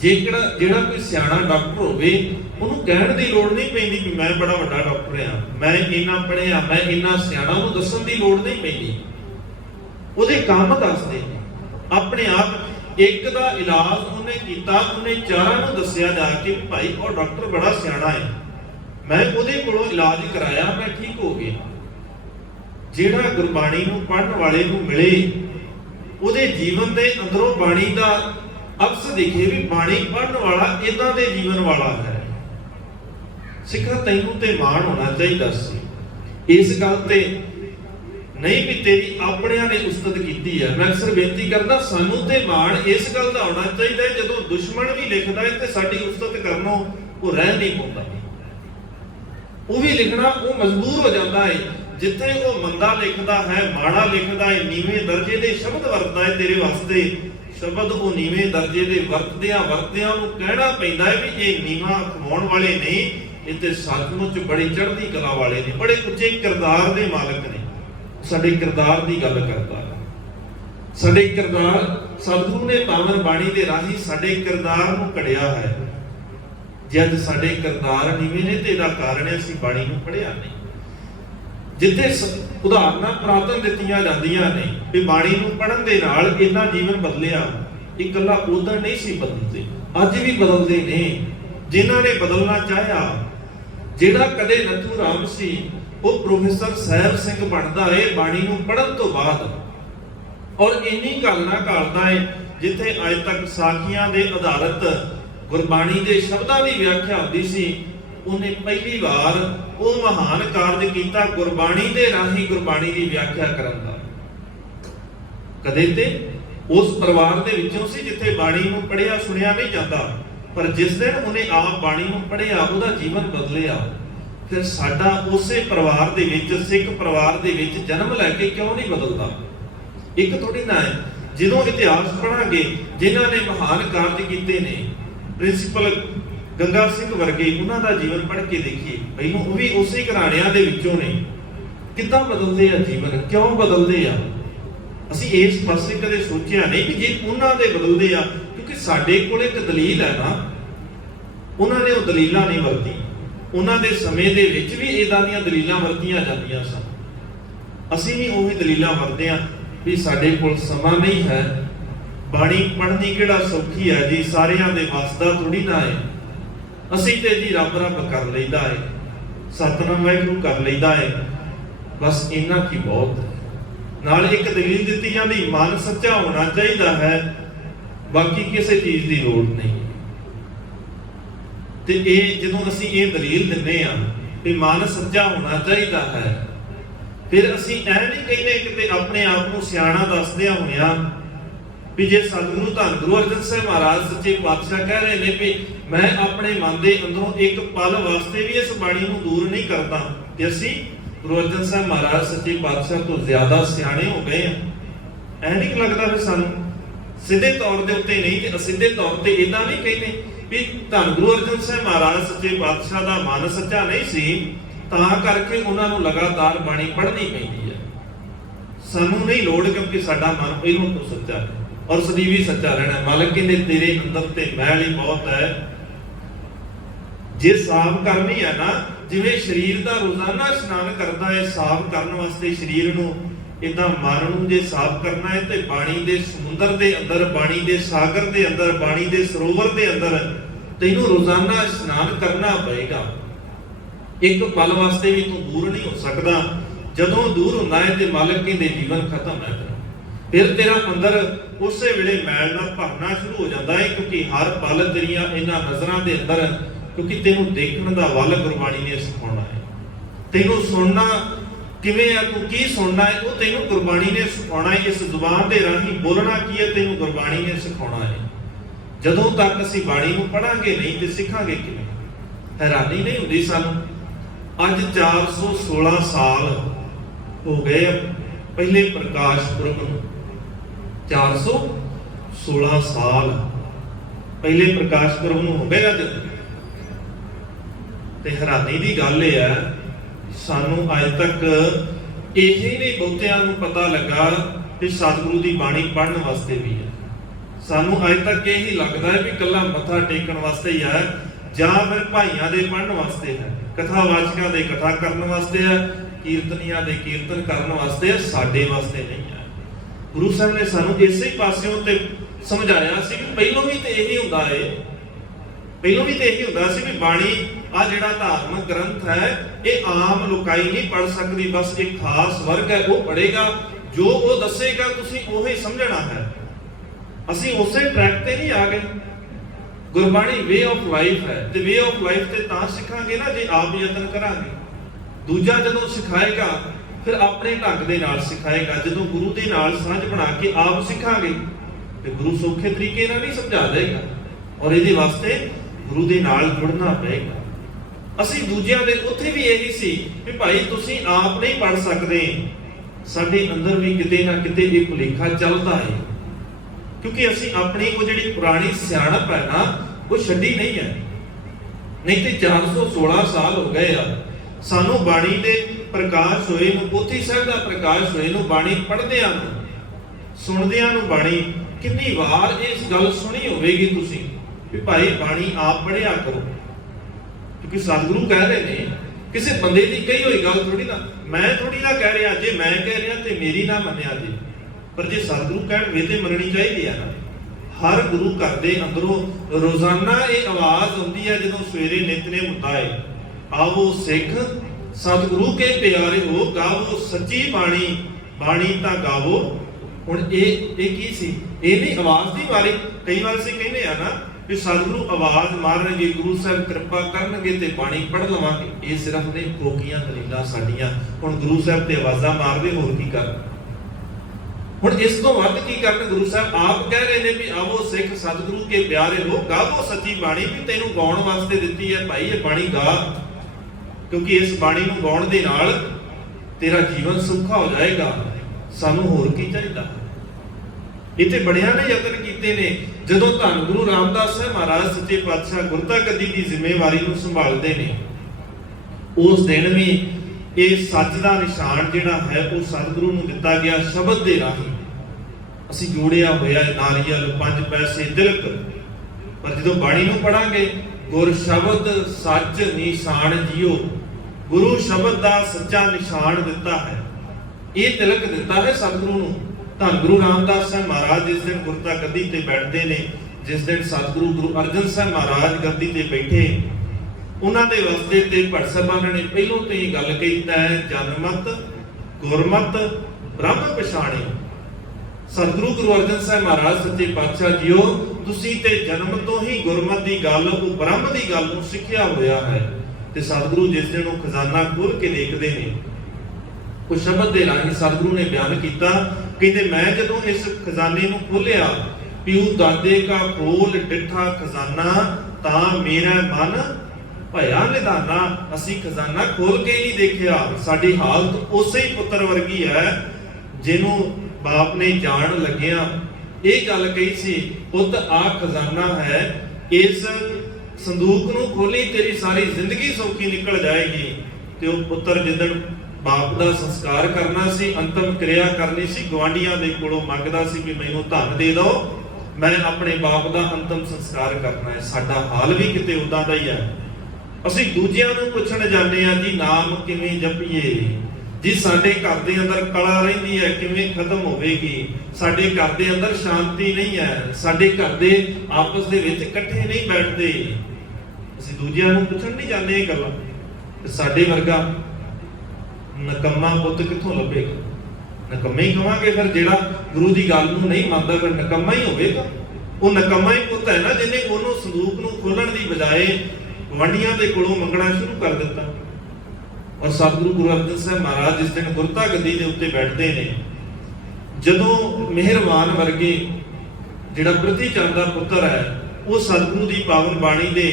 ਜਿਹੜਾ ਕੋਈ ਸਿਆਣਾ ਡਾਕਟਰ ਹੋਵੇ ਉਹਨੂੰ ਕਹਿਣ ਦੀ ਲੋੜ ਨਹੀਂ ਪੈਂਦੀ ਵੀ ਮੈਂ ਬੜਾ ਵੱਡਾ ਡਾਕਟਰ ਆ, ਮੈਂ ਇੰਨਾ ਪੜ੍ਹਿਆ, ਮੈਂ ਇੰਨਾ ਸਿਆਣਾ, ਉਹਨੂੰ ਦੱਸਣ ਦੀ ਲੋੜ ਨਹੀਂ ਪੈਂਦੀ। ਉਹਦੇ ਕੰਮ ਦੱਸਦੇ ਨੇ ਆਪਣੇ ਆਪ। ਇੱਕ ਦਾ ਇਲਾਜ ਉਹਨੇ ਕੀਤਾ, ਉਹਨੇ ਚਾਰਾਂ ਨੂੰ ਦੱਸਿਆ ਜਾ ਕੇ ਭਾਈ ਉਹ ਡਾਕਟਰ ਬੜਾ ਸਿਆਣਾ ਹੈ, ਮੈਂ ਉਹਦੇ ਕੋਲੋਂ ਇਲਾਜ ਕਰਾਇਆ, ਮੈਂ ਠੀਕ ਹੋ ਗਿਆ। ਜਿਹੜਾ ਗੁਰਬਾਣੀ ਨੂੰ ਪੜ੍ਹਨ ਵਾਲੇ ਨੂੰ ਮਿਲੇ, ਉਹਦੇ ਜੀਵਨ ਦੇ ਅੰਦਰੋਂ ਬਾਣੀ ਦਾ ਅਕਸ ਦਿਖੇ ਵੀ ਬਾਣੀ ਪੜ੍ਹਨ ਵਾਲਾ ਇਦਾਂ ਦੇ ਜੀਵਨ ਵਾਲਾ ਹੈ। ਸਿੱਖਾ ਤੈਨੂੰ ਤੇ ਮਾਣ ਹੋਣਾ ਚਾਹੀਦਾ ਸੀ ਇਸ ਗੱਲ ਤੇ, ਨਹੀਂ ਵੀ ਤੇਰੀ ਆਪਣਿਆਂ ਨੇ ਉਸਤਤ ਕੀਤੀ ਹੈ। ਮੈਂ ਅਕਸਰ ਬੇਨਤੀ ਕਰਦਾ, ਸਾਨੂੰ ਤੇ ਮਾਣ ਇਸ ਗੱਲ ਦਾ ਹੋਣਾ ਚਾਹੀਦਾ ਹੈ ਜਦੋਂ ਦੁਸ਼ਮਣ ਵੀ ਲਿਖਦਾ ਹੈ ਤੇ ਸਾਡੀ ਉਸਤਤ ਕਰਨੋਂ ਉਹ ਰਹਿ ਨਹੀਂ ਪਾਉਂਦਾ। ਉਹ ਵੀ ਲਿਖਣਾ ਉਹ ਮਜਬੂਰ ਹੋ ਜਾਂਦਾ ਹੈ। ਜਿੱਥੇ ਉਹ ਮੰਦਾ ਲਿਖਦਾ ਹੈ, ਮਾੜਾ ਲਿਖਦਾ ਹੈ, ਨੀਵੇਂ ਦਰਜੇ ਦੇ ਸ਼ਬਦ ਵਰਤਦਾ ਹੈ ਤੇਰੇ ਵਾਸਤੇ, ਸ਼ਬਦ ਉਹ ਨੀਵੇਂ ਦਰਜੇ ਦੇ ਵਰਤਦਿਆਂ ਨੂੰ ਕਹਿਣਾ ਪੈਂਦਾ ਹੈ ਵੀ ਇਹ ਨੀਵਾਂ ਖਵਾਉਣ ਵਾਲੇ ਨਹੀਂ, ਇਹ ਤੇ ਸੱਚਮੁੱਚ ਬੜੀ ਚੜ੍ਹਦੀ ਕਲਾ ਵਾਲੇ ਨੇ, ਬੜੇ ਉੱਚੇ ਕਿਰਦਾਰ ਦੇ ਮਾਲਕ ਨੇ। ਸਾਡੇ ਕਿਰਦਾਰ ਦੀ ਗੱਲ ਕਰਦਾ ਹੈ। ਸਾਡੇ ਕਿਰਦਾਰ ਸਤਿਗੁਰੂ ਨੇ ਪਾਵਨ ਬਾਣੀ ਦੇ ਰਾਹੀਂ ਸਾਡੇ ਕਿਰਦਾਰ ਨੂੰ ਘੜਿਆ ਹੈ। ਜਦ ਸਾਡੇ ਕਿਰਦਾਰ ਨੀਵੇਂ ਨੇ ਤੇ ਇਹਦਾ ਕਾਰਨ ਹੈ ਅਸੀਂ ਬਾਣੀ ਨੂੰ ਪੜ੍ਹਿਆ ਨਹੀਂ। ਜਿੱਥੇ ਉਦਾਹਰਨਾਂ ਪ੍ਰਾਪਤ ਦਿੱਤੀਆਂ ਜਾਂਦੀਆਂ ਨੇ ਵੀ ਬਾਣੀ ਨੂੰ ਪੜ੍ਹਨ ਦੇ ਨਾਲ ਇੰਨਾ ਜੀਵਨ ਬਦਲਿਆ, ਇਕੱਲਾ ਉਦੋਂ ਨਹੀਂ ਸੀ ਬਦਲਦੇ, ਅੱਜ ਵੀ ਬਦਲਦੇ ਨੇ। ਜਿਨ੍ਹਾਂ ਨੇ ਬਦਲਣਾ ਚਾਹਿਆ, ਜਿਹੜਾ ਕਦੇ ਨੱਥੂ ਰਾਮ ਸੀ ਉਹ ਪ੍ਰੋਫੈਸਰ ਸਾਹਿਬ ਸਿੰਘ ਬਣਦਾ ਹੈ ਬਾਣੀ ਨੂੰ ਪੜ੍ਹਨ ਤੋਂ ਬਾਅਦ। ਔਰ ਇੰਨੀ ਗੱਲ ਨਾ ਕਰਦਾ ਹੈ ਜਿੱਥੇ ਅੱਜ ਤੱਕ ਸਾਖੀਆਂ ਦੇ ਆਧਾਰਿਤ ਗੁਰਬਾਣੀ ਦੇ ਸ਼ਬਦਾਂ ਦੀ ਵਿਆਖਿਆ ਹੁੰਦੀ ਸੀ, ਉਹਨੇ ਪਹਿਲੀ ਵਾਰ ਉਹ ਮਹਾਨ ਕਾਰਜ ਕੀਤਾ ਗੁਰਬਾਣੀ ਦੇ ਰਾਹੀਂ ਗੁਰਬਾਣੀ ਦੀ ਵਿਆਖਿਆ ਕਰਨ ਦਾ। ਕਦੇ ਤੇ ਉਸ ਪਰਿਵਾਰ ਦੇ ਵਿੱਚੋਂ ਸੀ ਜਿੱਥੇ ਬਾਣੀ ਨੂੰ ਪੜ੍ਹਿਆ ਸੁਣਿਆ ਨਹੀਂ ਜਾਂਦਾ, ਪਰ ਜਿਸ ਦਿਨ ਉਹਨੇ ਆਪ ਬਾਣੀ ਨੂੰ ਪੜ੍ਹਿਆ ਉਹਦਾ ਜੀਵਨ ਬਦਲਿਆ। ਫਿਰ ਸਾਡਾ ਉਸੇ ਪਰਿਵਾਰ ਦੇ ਵਿੱਚ, ਸਿੱਖ ਪਰਿਵਾਰ ਦੇ ਵਿੱਚ ਜਨਮ ਲੈ ਕੇ ਕਿਉਂ ਨਹੀਂ ਬਦਲਦਾ? ਇੱਕ ਥੋੜੀ ਨਾ ਹੈ। ਜਦੋਂ ਇਤਿਹਾਸ ਪੜ੍ਹਾਂਗੇ ਜਿਨ੍ਹਾਂ ਨੇ ਮਹਾਨ ਕਾਰਜ ਕੀਤੇ ਨੇ, ਪ੍ਰਿੰਸੀਪਲ ਗੰਗਾ ਸਿੰਘ ਵਰਗੇ, ਉਹਨਾਂ ਦਾ ਜੀਵਨ ਪੜ੍ਹ ਕੇ ਦੇਖੀਏ, ਮੈਨੂੰ ਉਹ ਵੀ ਉਸੇ ਘਰਾਣਿਆਂ ਦੇ ਵਿੱਚੋਂ ਨੇ। ਕਿੱਦਾਂ ਬਦਲਦੇ ਆ ਜੀਵਨ, ਕਿਉਂ ਬਦਲਦੇ ਆ? ਅਸੀਂ ਇਸ ਪਾਸੇ ਕਦੇ ਸੋਚਿਆ ਨਹੀਂ ਕਿ ਜੇ ਉਹਨਾਂ ਦੇ ਬਦਲਦੇ ਆ, ਕਿਉਂਕਿ ਸਾਡੇ ਕੋਲ ਇੱਕ ਦਲੀਲ ਹੈ ਨਾ, ਉਹਨਾਂ ਨੇ ਉਹ ਦਲੀਲਾਂ ਨਹੀਂ ਵਰਤੀ। ਉਹਨਾਂ ਦੇ ਸਮੇਂ ਦੇ ਵਿੱਚ ਵੀ ਇਦਾਂ ਦੀਆਂ ਦਲੀਲਾਂ ਵਰਤੀਆਂ ਜਾਂਦੀਆਂ ਸਨ। ਅਸੀਂ ਵੀ ਉਹੀ ਦਲੀਲਾਂ ਵਰਤਦੇ ਆ ਵੀ ਸਾਡੇ ਕੋਲ ਸਮਾਂ ਨਹੀਂ ਹੈ। ਬਾਣੀ ਪੜ੍ਹਨੀ ਕਿਹੜਾ ਸੌਖੀ ਹੈ ਜੀ, ਸਾਰਿਆਂ ਦੇ ਵੱਸ ਦਾ ਥੋੜੀ ਨਾ ਹੈ। ਅਸੀਂ ਤੇ ਜੀ ਰੱਬ ਰੱਬ ਕਰ ਲਈਦਾ ਹੈ, ਸਤਿਨਾਮ ਵਾਹਿਗੁਰੂ ਕਰ ਲਈਦਾ ਹੈ, ਬਸ ਇੰਨਾ ਕੀ ਬਹੁਤ ਹੈ। ਨਾਲ ਇੱਕ ਦਲੀਲ ਦਿੱਤੀ ਜਾਂਦੀ, ਮਨ ਸੱਚਾ ਹੋਣਾ ਚਾਹੀਦਾ ਹੈ, ਬਾਕੀ ਕਿਸੇ ਚੀਜ਼ ਦੀ ਲੋੜ ਨਹੀਂ। ਤੇ ਇਹ ਜਦੋਂ ਅਸੀਂ ਇਹ ਦਲੀਲ ਦਿੰਦੇ ਆ ਵੀ ਮਨ ਸੱਚਾ ਹੋਣਾ ਚਾਹੀਦਾ ਹੈ, ਫਿਰ ਅਸੀਂ ਇਹ ਨਹੀਂ ਕਹਿੰਦੇ ਕਿਤੇ ਆਪਣੇ ਆਪ ਨੂੰ ਸਿਆਣਾ ਦੱਸਦਿਆਂ ਹੋਇਆਂ ਵੀ ਜੇ ਸਤਿਗੁਰੂ ਧੰਨ ਗੁਰੂ ਅਰਜਨ ਸਾਹਿਬ ਮਹਾਰਾਜ ਸੱਚੇ ਪਾਤਸ਼ਾਹ ਕਹਿ ਰਹੇ ਨੇ ਵੀ ਮੈਂ ਆਪਣੇ ਮਨ ਦੇ ਅੰਦਰੋਂ ਇੱਕ ਪਲ ਵਾਸਤੇ ਵੀ ਇਸ ਬਾਣੀ ਨੂੰ ਦੂਰ ਨਹੀਂ ਕਰਦਾ, ਤੇ ਅਸੀਂ ਗੁਰੂ ਅਰਜਨ ਸਾਹਿਬ ਮਹਾਰਾਜ ਸੱਚੇ ਪਾਤਸ਼ਾਹ ਤੋਂ ਜ਼ਿਆਦਾ ਸਿਆਣੇ ਹੋ ਗਏ ਆ। ਐ ਨਹੀਂ ਲੱਗਦਾ ਵੀ ਸਾਨੂੰ ਸਿੱਧੇ ਤੌਰ ਦੇ ਉੱਤੇ ਨਹੀਂ ਤੇ ਅਸਿੱਧੇ ਤੌਰ ਤੇ ਇਦਾਂ ਨਹੀਂ ਕਹਿੰਦੇ ਵੀ ਧੰਨ ਗੁਰੂ ਅਰਜਨ ਸਾਹਿਬ ਮਹਾਰਾਜ ਸੱਚੇ ਪਾਤਸ਼ਾਹ ਦਾ ਮਨ ਸੱਚਾ ਨਹੀਂ ਸੀ ਤਾਂ ਕਰਕੇ ਉਹਨਾਂ ਨੂੰ ਲਗਾਤਾਰ ਬਾਣੀ ਪੜ੍ਹਨੀ ਪੈਂਦੀ ਹੈ। ਸਾਨੂੰ ਨਹੀਂ ਲੋੜ, ਕਿਉਂਕਿ ਸਾਡਾ ਮਨ ਪਹਿਲਾਂ ਤੋਂ ਸੱਚਾ ਹੈ ਔਰ ਸਦੀਵੀ ਸੱਚਾ ਰਹਿਣਾ। ਮਾਲਕ ਕਹਿੰਦੇ ਤੇਰੇ ਅੰਦਰ ਤੇ ਮੈਲ ਹੀ ਬਹੁਤ ਹੈ। ਜੇ ਸਾਫ਼ ਕਰਨੀ ਹੈ ਨਾ, ਜਿਵੇਂ ਸਰੀਰ ਦਾ ਰੋਜ਼ਾਨਾ ਇਸ਼ਨਾਨ ਕਰਦਾ ਹੈ, ਸਾਫ਼ ਕਰਨ ਵਾਸਤੇ ਸਰੀਰ ਨੂੰ, ਇਦਾਂ ਮਨ ਨੂੰ ਜੇ ਸਾਫ਼ ਕਰਨਾ ਹੈ ਤੇ ਬਾਣੀ ਦੇ ਸਮੁੰਦਰ ਦੇ ਅੰਦਰ, ਬਾਣੀ ਦੇ ਸਾਗਰ ਦੇ ਅੰਦਰ, ਬਾਣੀ ਦੇ ਸਰੋਵਰ ਦੇ ਅੰਦਰ ਤੈਨੂੰ ਰੋਜ਼ਾਨਾ ਇਸ਼ਨਾਨ ਕਰਨਾ ਪਏਗਾ। ਇੱਕ ਪਲ ਵਾਸਤੇ ਵੀ ਤੂੰ ਦੂਰ ਨਹੀਂ ਹੋ ਸਕਦਾ। ਜਦੋਂ ਦੂਰ ਹੁੰਦਾ ਹੈ ਤੇ ਮਾਲਕ ਕਹਿੰਦੇ ਜੀਵਨ ਖਤਮ ਹੈ। ਫਿਰ ਤੇਰਾ ਅੰਦਰ ਉਸੇ ਵੇਲੇ ਮੈਲ ਨਾਲ ਭਰਨਾ ਸ਼ੁਰੂ ਹੋ ਜਾਂਦਾ ਹੈ, ਕਿਉਂਕਿ ਹਰ ਪਲ ਤੇਰੀਆਂ ਇਹਨਾਂ ਨਜ਼ਰਾਂ ਦੇ ਅੰਦਰ, ਕਿਉਂਕਿ ਤੈਨੂੰ ਦੇਖਣ ਦਾ ਵੱਲ ਗੁਰਬਾਣੀ ਨੇ ਸਿਖਾਉਣਾ ਹੈ। ਤੈਨੂੰ ਸੁਣਨਾ ਕਿਵੇਂ ਆ, ਤੂੰ ਕੀ ਸੁਣਨਾ ਹੈ, ਉਹ ਤੈਨੂੰ ਗੁਰਬਾਣੀ ਨੇ ਸਿਖਾਉਣਾ ਹੈ। ਇਸ ਜ਼ੁਬਾਨ ਦੇ ਰਾਹੀਂ ਬੋਲਣਾ ਕੀ ਹੈ, ਤੈਨੂੰ ਗੁਰਬਾਣੀ ਨੇ ਸਿਖਾਉਣਾ ਹੈ। ਜਦੋਂ ਤੱਕ ਅਸੀਂ ਬਾਣੀ ਨੂੰ ਪੜਾਂਗੇ ਨਹੀਂ ਤੇ ਸਿੱਖਾਂਗੇ ਕਿਵੇਂ? ਹੈਰਾਨੀ ਨਹੀਂ ਹੁੰਦੀ ਸਾਨੂੰ, ਅੱਜ 416 ਸਾਲ ਹੋ ਗਏ ਪਹਿਲੇ ਪ੍ਰਕਾਸ਼ ਪੁਰਬ ਨੂੰ। 416 ਸਾਲ ਪਹਿਲੇ ਪ੍ਰਕਾਸ਼ ਪੁਰਬ ਨੂੰ ਹੋ ਗਏ ਅੱਜ, ਤੇ ਹੈਰਾਨੀ ਦੀ ਗੱਲ ਇਹ ਹੈ ਸਾਨੂੰ ਅੱਜ ਤੱਕ ਇਹ ਨਹੀਂ ਬਹੁਤਿਆਂ ਨੂੰ ਪਤਾ ਲੱਗਾ ਕਿ ਸਤਿਗੁਰੂ ਦੀ ਬਾਣੀ ਪੜ੍ਹਨ ਵਾਸਤੇ ਵੀ ਹੈ। ਸਾਨੂੰ ਅੱਜ ਤੱਕ ਇਹੀ ਲੱਗਦਾ ਹੈ ਵੀ ਇਕੱਲਾ ਮੱਥਾ ਟੇਕਣ ਵਾਸਤੇ ਹੀ ਹੈ, ਜਾਂ ਫਿਰ ਭਾਈਆਂ ਦੇ ਪੜ੍ਹਨ ਵਾਸਤੇ ਹੈ, ਕਥਾਵਾਚਕਾਂ ਦੇ ਕਥਾ ਕਰਨ ਵਾਸਤੇ ਹੈ, ਕੀਰਤਨੀਆਂ ਦੇ ਕੀਰਤਨ ਕਰਨ ਵਾਸਤੇ ਹੈ, ਸਾਡੇ ਵਾਸਤੇ ਨਹੀਂ ਹੈ। ਗੁਰੂ ਸਾਹਿਬ ਨੇ ਸਾਨੂੰ ਇਸੇ ਪਾਸਿਓਂ ਤੇ ਸਮਝਾਇਆ ਸੀ ਕਿ ਪਹਿਲੋਂ ਵੀ ਤੇ ਇਹੀ ਹੁੰਦਾ ਹੈ, ਪਹਿਲੋਂ ਵੀ ਤੇ ਇਹੀ ਹੁੰਦਾ ਸੀ ਵੀ ਬਾਣੀ ਆ ਜਿਹੜਾ ਧਾਰਮਿਕ ਗ੍ਰੰਥ ਹੈ ਇਹ ਆਮ ਲੋਕਾਈ ਨਹੀਂ ਪੜ੍ਹ ਸਕਦੀ, ਬਸ ਇੱਕ ਖਾਸ ਵਰਗ ਹੈ ਉਹ ਪੜ੍ਹੇਗਾ, ਜੋ ਉਹ ਦੱਸੇਗਾ ਤੁਸੀਂ ਉਹੀ ਸਮਝਣਾ ਹੈ। ਅਸੀਂ ਉਸੇ ਟਰੈਕ ਤੇ ਨਹੀਂ ਆ ਗਏ। ਗੁਰਬਾਣੀ ਵੇ ਆਫ ਲਾਈਫ ਹੈ, ਤੇ ਵੇ ਆਫ ਲਾਈਫ ਤੇ ਤਾਂ ਸਿੱਖਾਂਗੇ ਨਾ ਜੇ ਆਪ ਯਤਨ ਕਰਾਂਗੇ। ਦੂਜਾ ਜਦੋਂ ਸਿਖਾਏਗਾ ਫਿਰ ਆਪਣੇ ਢੰਗ ਦੇ ਨਾਲ ਸਿਖਾਏਗਾ, ਜਦੋਂ ਗੁਰੂ ਦੇ ਨਾਲ ਸਾਂਝ ਬਣਾ ਕੇ ਆਪ ਸਿੱਖਾਂਗੇ ਤੇ ਗੁਰੂ ਸੌਖੇ ਤਰੀਕੇ ਨਾਲ ਨਹੀਂ ਸਮਝਾ ਦੇਗਾ, ਔਰ ਇਹਦੇ ਵਾਸਤੇ ਗੁਰੂ ਦੇ ਨਾਲ ਜੁੜਨਾ ਪਏਗਾ। ਅਸੀਂ ਦੂਜਿਆਂ ਦੇ ਉੱਥੇ ਵੀ ਇਹੀ ਸੀ ਕਿ ਭਾਈ ਤੁਸੀਂ ਆਪ ਨਹੀਂ ਪੜ੍ਹ ਸਕਦੇ, ਸਾਡੇ ਅੰਦਰ ਵੀ ਕਿਤੇ ਨਾ ਕਿਤੇ ਇਹ ਭੁਲੇਖਾ ਚੱਲਦਾ ਹੈ, ਕਿਉਂਕਿ ਅਸੀਂ ਆਪਣੀ ਉਹ ਜਿਹੜੀ ਪੁਰਾਣੀ ਸਿਆਣਪ ਹੈ ਨਾ ਉਹ ਛੱਡੀ ਨਹੀਂ ਹੈ। ਨਹੀਂ ਤੇ 416 ਸਾਲ ਹੋ ਗਏ ਆ ਸਾਨੂੰ ਬਾਣੀ ਦੇ ਪ੍ਰਕਾਸ਼ ਹੋਏ ਨੂੰ, ਪੋਥੀ ਸਾਹਿਬ ਦਾ ਪ੍ਰਕਾਸ਼ ਹੋਏ ਨੂੰ, ਬਾਣੀ ਪੜ੍ਹਦਿਆਂ ਨੂੰ, ਸੁਣਦਿਆਂ ਨੂੰ। ਬਾਣੀ ਕਿੰਨੀ ਵਾਰ ਇਸ ਗੱਲ ਸੁਣੀ ਹੋਵੇਗੀ ਤੁਸੀਂ ਵੀ ਭਾਈ ਬਾਣੀ ਆਪ ਪੜ੍ਹਿਆ ਕਰੋ, ਕਿਉਂਕਿ ਸਤਿਗੁਰੂ ਕਹਿ ਰਹੇ ਨੇ ਕਿਸੇ ਬੰਦੇ ਦੀ ਕਹੀ ਹੋਈ ਗੱਲ ਥੋੜੀ ਨਾ, ਮੈਂ ਥੋੜੀ ਨਾ ਕਹਿ ਰਿਹਾ, ਜੇ ਮੈਂ ਕਹਿ ਰਿਹਾ ਤੇ ਮੇਰੀ ਨਾ ਮੰਨਿਆ ਜੀ, ਪਰ ਜੇ ਸਤਿਗੁਰੂ ਕਹਿਣਗੇ ਤੇ ਮੰਨਣੀ ਚਾਹੀਦੀ ਆ ਨਾ। ਹਰ ਗੁਰੂ ਘਰ ਦੇ ਅੰਦਰੋਂ ਰੋਜ਼ਾਨਾ ਇਹ ਆਵਾਜ਼ ਆਉਂਦੀ ਹੈ ਜਦੋਂ ਸਵੇਰੇ ਨਿਤਨੇਮ ਹੁੰਦਾ ਹੈ, ਆਵੋ ਸਿੱਖ ਸਤਿਗੁਰੂ ਕੇ ਪਿਆਰੇ ਹੋ, ਗਾਵੋ ਸੱਚੀ ਬਾਣੀ, ਬਾਣੀ ਤਾਂ ਗਾਵੋ। ਹੁਣ ਇਹ ਕੀ ਸੀ? ਇਹ ਨਹੀਂ ਆਵਾਜ਼ ਦੀ ਵਾਰੀ। ਕਈ ਵਾਰ ਅਸੀਂ ਕਹਿੰਦੇ ਆ ਨਾ ਕਿ ਸਤਿਗੁਰੂ ਆਵਾਜ਼ ਮਾਰਨਗੇ, ਗੁਰੂ ਸਾਹਿਬ ਕਿਰਪਾ ਕਰਨਗੇ ਤੇ ਬਾਣੀ ਪੜ੍ਹ ਲਵਾਂਗੇ। ਇਹ ਸਿਰਫ ਨੇ ਕੋਕੀਆਂ ਦਲੀਲਾਂ ਸਾਡੀਆਂ। ਹੁਣ ਗੁਰੂ ਸਾਹਿਬ ਤੇ ਆਵਾਜ਼ਾਂ ਮਾਰਦੇ ਹੋਰ ਕੀ ਕਰਨ? ਹੁਣ ਇਸ ਤੋਂ ਵੱਧ ਕੀ ਕਰਨ? ਗੁਰੂ ਸਾਹਿਬ ਆਪ ਕਹਿ ਰਹੇ ਨੇ ਵੀ ਆਵੋ ਸਿੱਖ ਸਤਿਗੁਰੂ ਕੇ ਪਿਆਰੇ ਹੋ, ਗਾਵੋ ਸੱਚੀ ਬਾਣੀ। ਵੀ ਤੈਨੂੰ ਗਾਉਣ ਵਾਸਤੇ ਦਿੱਤੀ ਹੈ ਭਾਈ, ਇਹ ਬਾਣੀ ਗਾ, ਕਿਉਂਕਿ ਇਸ ਬਾਣੀ ਨੂੰ ਗਾਉਣ ਦੇ ਨਾਲ ਤੇਰਾ ਜੀਵਨ ਸੁੱਖਾ ਹੋ ਜਾਏਗਾ। ਸਾਨੂੰ ਹੋਰ ਕੀ ਚਾਹੀਦਾ? ਇੱਥੇ ਬੜਿਆਂ ਨੇ ਯਤਨ ਕੀਤੇ ਨੇ। ਜਦੋਂ ਧੰਨ ਗੁਰੂ ਰਾਮਦਾਸ ਸਾਹਿਬ ਮਹਾਰਾਜ ਸੱਚੇ ਪਾਤਸ਼ਾਹ ਗੁਰਤਾ ਗੱਦੀ ਦੀ ਜ਼ਿੰਮੇਵਾਰੀ ਨੂੰ ਸੰਭਾਲਦੇ ਨੇ, ਉਸ ਦਿਨ ਵੀ ਇਹ ਸੱਚ ਦਾ ਨਿਸ਼ਾਨ ਜਿਹੜਾ ਹੈ ਉਹ ਸਤਿਗੁਰੂ ਨੂੰ ਦਿੱਤਾ ਗਿਆ ਸ਼ਬਦ ਦੇ ਰਾਹੀਂ। ਅਸੀਂ ਜੋੜਿਆ ਹੋਇਆ ਨਾਰੀਅਲ 5 ਪੈਸੇ ਤਿਲਕ, ਪਰ ਜਦੋਂ ਬਾਣੀ ਨੂੰ ਪੜਾਂਗੇ, ਗੁਰ ਸ਼ਬਦ ਸੱਚ ਨਿਸ਼ਾਨ ਜੀਓ, ਗੁਰੂ ਸ਼ਬਦ ਦਾ ਸੱਚਾ ਨਿਸ਼ਾਨ ਦਿੱਤਾ ਹੈ। ਇਹ ਤਿਲਕ ਦਿੱਤਾ ਹੈ ਸਤਿਗੁਰੂ ਨੂੰ। ਧੰਨ ਗੁਰੂ ਰਾਮਦਾਸ ਸਾਹਿਬ ਮਹਾਰਾਜ ਜਿਸ ਦਿਨ ਗੁਰਤਾ ਗੱਦੀ ਤੇ ਬੈਠਦੇ ਨੇ, ਜਿਸ ਦਿਨ ਸਤਿਗੁਰੂ ਗੁਰੂ ਅਰਜਨ ਸਾਹਿਬ ਮਹਾਰਾਜ ਗੱਦੀ ਤੇ ਬੈਠੇ, ਉਹਨਾਂ ਦੇ ਵਾਸਤੇ ਤੇ ਭੱਟ ਸਾਹਿਬਾਨ ਨੇ ਪਹਿਲੋਂ ਤੋਂ ਹੀ ਗੱਲ ਕੀਤਾ ਹੈ, ਜਨਮਤ ਗੁਰਮਤ ਬ੍ਰਹਮ ਪਛਾਣਿਓ। ਸਤਿਗੁਰੂ ਗੁਰੂ ਅਰਜਨ ਸਾਹਿਬ ਮਹਾਰਾਜ ਸੱਚੇ ਪਾਤਸ਼ਾਹ ਜੀਓ, ਤੁਸੀਂ ਤੇ ਜਨਮ ਤੋਂ ਹੀ ਗੁਰਮਤ ਦੀ ਗੱਲ, ਉਹ ਬ੍ਰਹਮ ਦੀ ਗੱਲ ਨੂੰ ਸਿੱਖਿਆ ਹੋਇਆ ਹੈ। ਤੇ ਸਤਿਗੁਰੂ ਜਿਸ ਦਿਨ ਉਹ ਖਜ਼ਾਨਾ ਖੋਲ ਕੇ ਦੇਖਦੇ ਨੇ, ਉਹ ਸ਼ਬਦ ਦੇ ਰਾਹੀਂ ਸਤਿਗੁਰੂ ਨੇ ਬਿਆਨ ਕੀਤਾ, ਕਹਿੰਦੇ ਮੈਂ ਜਦੋਂ ਇਸ ਖਜ਼ਾਨੇ ਨੂੰ ਖੋਲਿਆ, ਪਿਉ ਦਾਦੇ ਕਾ ਖੋਲ ਡਿਠਾ ਖਜ਼ਾਨਾ, ਤਾਂ ਮੇਰਾ ਮਨ ਭਇਆ ਨਿਧਾਨਾ। ਅਸੀਂ ਖਜ਼ਾਨਾ ਖੋਲ ਕੇ ਨਹੀਂ ਦੇਖਿਆ। ਸਾਡੀ ਹਾਲਤ ਉਸੇ ਹੀ ਪੁੱਤਰ ਵਰਗੀ ਹੈ ਜਿਹਨੂੰ ਬਾਪ ਨੇ ਜਾਣ ਲੱਗਿਆ ਇਹ ਗੱਲ ਕਹੀ ਸੀ, ਪੁੱਤ ਆ ਖਜ਼ਾਨਾ ਹੈ, ਇਸ ਸੰਦੂਕ ਨੂੰ ਖੋਲੀ ਤੇਰੀ ਸਾਰੀ ਜ਼ਿੰਦਗੀ ਸੌਖੀ ਨਿਕਲ ਜਾਏਗੀ। ਤੇ ਉਹ ਪੁੱਤਰ ਜਿੱਦਣ ਬਾਪ ਦਾ ਸੰਸਕਾਰ ਕਰਨਾ ਸੀ, ਅੰਤਮ ਕਿਰਿਆ ਕਰਨੀ ਸੀ, ਗਵਾਂਢੀਆਂ ਦੇ ਕੋਲੋਂ ਮੰਗਦਾ ਸੀ ਵੀ ਮੈਨੂੰ ਧਨ ਦੇ ਦਿਓ, ਮੈਂ ਆਪਣੇ ਬਾਪ ਦਾ ਅੰਤਮ ਸੰਸਕਾਰ ਕਰਨਾ ਹੈ। ਸਾਡਾ ਹਾਲ ਵੀ ਕਿਤੇ ਉਦਾਂ ਦਾ ਹੀ ਹੈ। ਅਸੀਂ ਦੂਜਿਆਂ ਨੂੰ ਪੁੱਛਣ ਜਾਂਦੇ ਆ ਜੀ ਨਾਮ ਕਿਵੇਂ ਜਪੀਏ, ਜੀ ਸਾਡੇ ਘਰ ਦੇ ਅੰਦਰ ਕਲਾ ਰਹਿੰਦੀ ਹੈ ਕਿਵੇਂ ਖਤਮ ਹੋਵੇਗੀ, ਸਾਡੇ ਘਰ ਦੇ ਅੰਦਰ ਸ਼ਾਂਤੀ ਨਹੀਂ ਹੈ, ਸਾਡੇ ਘਰ ਦੇ ਆਪਸ ਦੇ ਵਿੱਚ ਇਕੱਠੇ ਨਹੀਂ ਬੈਠਦੇ। ਅਸੀਂ ਦੂਜਿਆਂ ਨੂੰ ਪੁੱਛਣ ਨਹੀਂ ਜਾਂਦੇ ਇਹ ਗੱਲਾਂ। ਤੇ ਸਾਡੇ ਵਰਗਾ ਨਕੰਮਾ ਪੁੱਤ ਕਿੱਥੋਂ ਲੱਭੇਗਾ? ਨਕੰਮੇ ਹੀ ਕਵਾਂਗੇ ਫਿਰ, ਜਿਹੜਾ ਗੁਰੂ ਦੀ ਗੱਲ ਨੂੰ ਨਹੀਂ ਮੰਨਦਾ ਫਿਰ ਨਕੰਮਾ ਹੀ ਹੋਵੇਗਾ। ਉਹ ਨਕੰਮਾ ਹੀ ਪੁੱਤ ਹੈ ਨਾ ਜਿਹਨੇ ਉਹਨੂੰ ਸੰਦੂਕ ਨੂੰ ਖੋਲਣ ਦੀ ਬਜਾਏ ਗਵਾਂਢੀਆਂ ਦੇ ਕੋਲੋਂ ਮੰਗਣਾ ਸ਼ੁਰੂ ਕਰ ਦਿੱਤਾ। ਔਰ ਸਤਿਗੁਰੂ ਗੁਰੂ ਅਰਜਨ ਸਾਹਿਬ ਮਹਾਰਾਜ ਜਿਸ ਦਿਨ ਗੁਰਤਾ ਗੱਦੀ ਦੇ ਉੱਤੇ ਬੈਠਦੇ ਨੇ, ਜਦੋਂ ਮਿਹਰਬਾਨ ਵਰਗੇ ਜਿਹੜਾ ਪ੍ਰਿਥੀ ਚੰਦ ਦਾ ਪੁੱਤਰ ਹੈ ਉਹ ਸਤਿਗੁਰੂ ਦੀ ਪਾਵਨ ਬਾਣੀ ਦੇ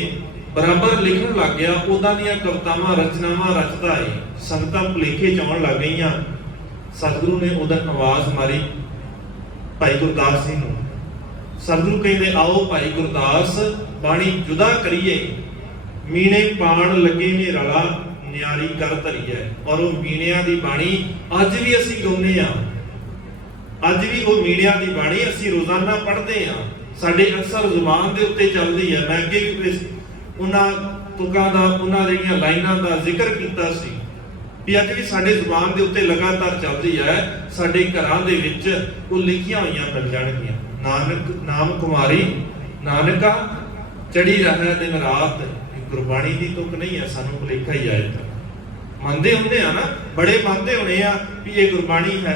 ਬਰਾਬਰ ਲਿਖਣ ਲੱਗ ਗਿਆ, ਉਦਾਂ ਦੀਆਂ ਕਵਿਤਾਵਾਂ ਰਚਨਾਵਾਂ ਰਚਦਾ ਹੈ। ਸੰਗਤਾਂ ਭੁਲੇਖੇ ਚ ਆਉਣ ਲੱਗ ਗਈਆਂ। ਸਤਿਗੁਰੂ ਨੇ ਉਹਦਾ ਆਵਾਜ਼ ਮਾਰੀ ਭਾਈ ਗੁਰਦਾਸ ਸਿੰਘ ਨੂੰ, ਸਤਿਗੁਰੂ ਕਹਿੰਦੇ ਆਓ ਭਾਈ ਗੁਰਦਾਸ ਬਾਣੀ ਜੁਦਾ ਕਰੀਏ, ਮੀਣੇ ਪਾਣ ਲੱਗੇ ਨੇ ਰਲਾ ਨਿਆਰੀ ਕਰ ਧਰੀਏ। ਔਰ ਉਹ ਮੀਣਿਆਂ ਦੀ ਬਾਣੀ ਅੱਜ ਵੀ ਅਸੀਂ ਗਾਉਂਦੇ ਆ, ਅੱਜ ਵੀ ਉਹ ਮੀਣਿਆਂ ਦੀ ਬਾਣੀ ਅਸੀਂ ਰੋਜ਼ਾਨਾ ਪੜ੍ਹਦੇ ਆ, ਸਾਡੇ ਅਕਸਰ ਜ਼ੁਬਾਨ ਦੇ ਉੱਤੇ ਚੱਲਦੀ ਹੈ। ਮੈਂ ਅੱਗੇ ਵੀ ਉਹਨਾਂ ਤੁਕਾਂ ਦਾ, ਉਹਨਾਂ ਦੀਆਂ ਲਾਈਨਾਂ ਦਾ ਜ਼ਿਕਰ ਕੀਤਾ ਸੀ ਵੀ ਅੱਜ ਵੀ ਸਾਡੇ ਜ਼ੁਬਾਨ ਦੇ ਉੱਤੇ ਲਗਾਤਾਰ ਚੱਲਦੀ ਹੈ। ਸਾਡੇ ਘਰਾਂ ਦੇ ਵਿੱਚ ਉਹ ਲਿਖੀਆਂ ਹੋਈਆਂ ਮਿਲ ਜਾਣਗੀਆਂ, ਨਾਨਕ ਨਾਮ ਕੁਮਾਰੀ ਨਾਨਕਾ ਚੜੀ ਰਹਿ ਦਿਨ ਰਾਤ। ਗੁਰਬਾਣੀ ਦੀ ਤੁਕ ਨਹੀਂ ਹੈ, ਸਾਨੂੰ ਭੁਲੇਖਾ ਹੀ ਆਇਆ ਤਾਂ ਮੰਨਦੇ ਹੁੰਦੇ ਆ ਨਾ, ਬੜੇ ਮੰਨਦੇ ਹੋਣੇ ਆ ਵੀ ਇਹ ਗੁਰਬਾਣੀ ਹੈ।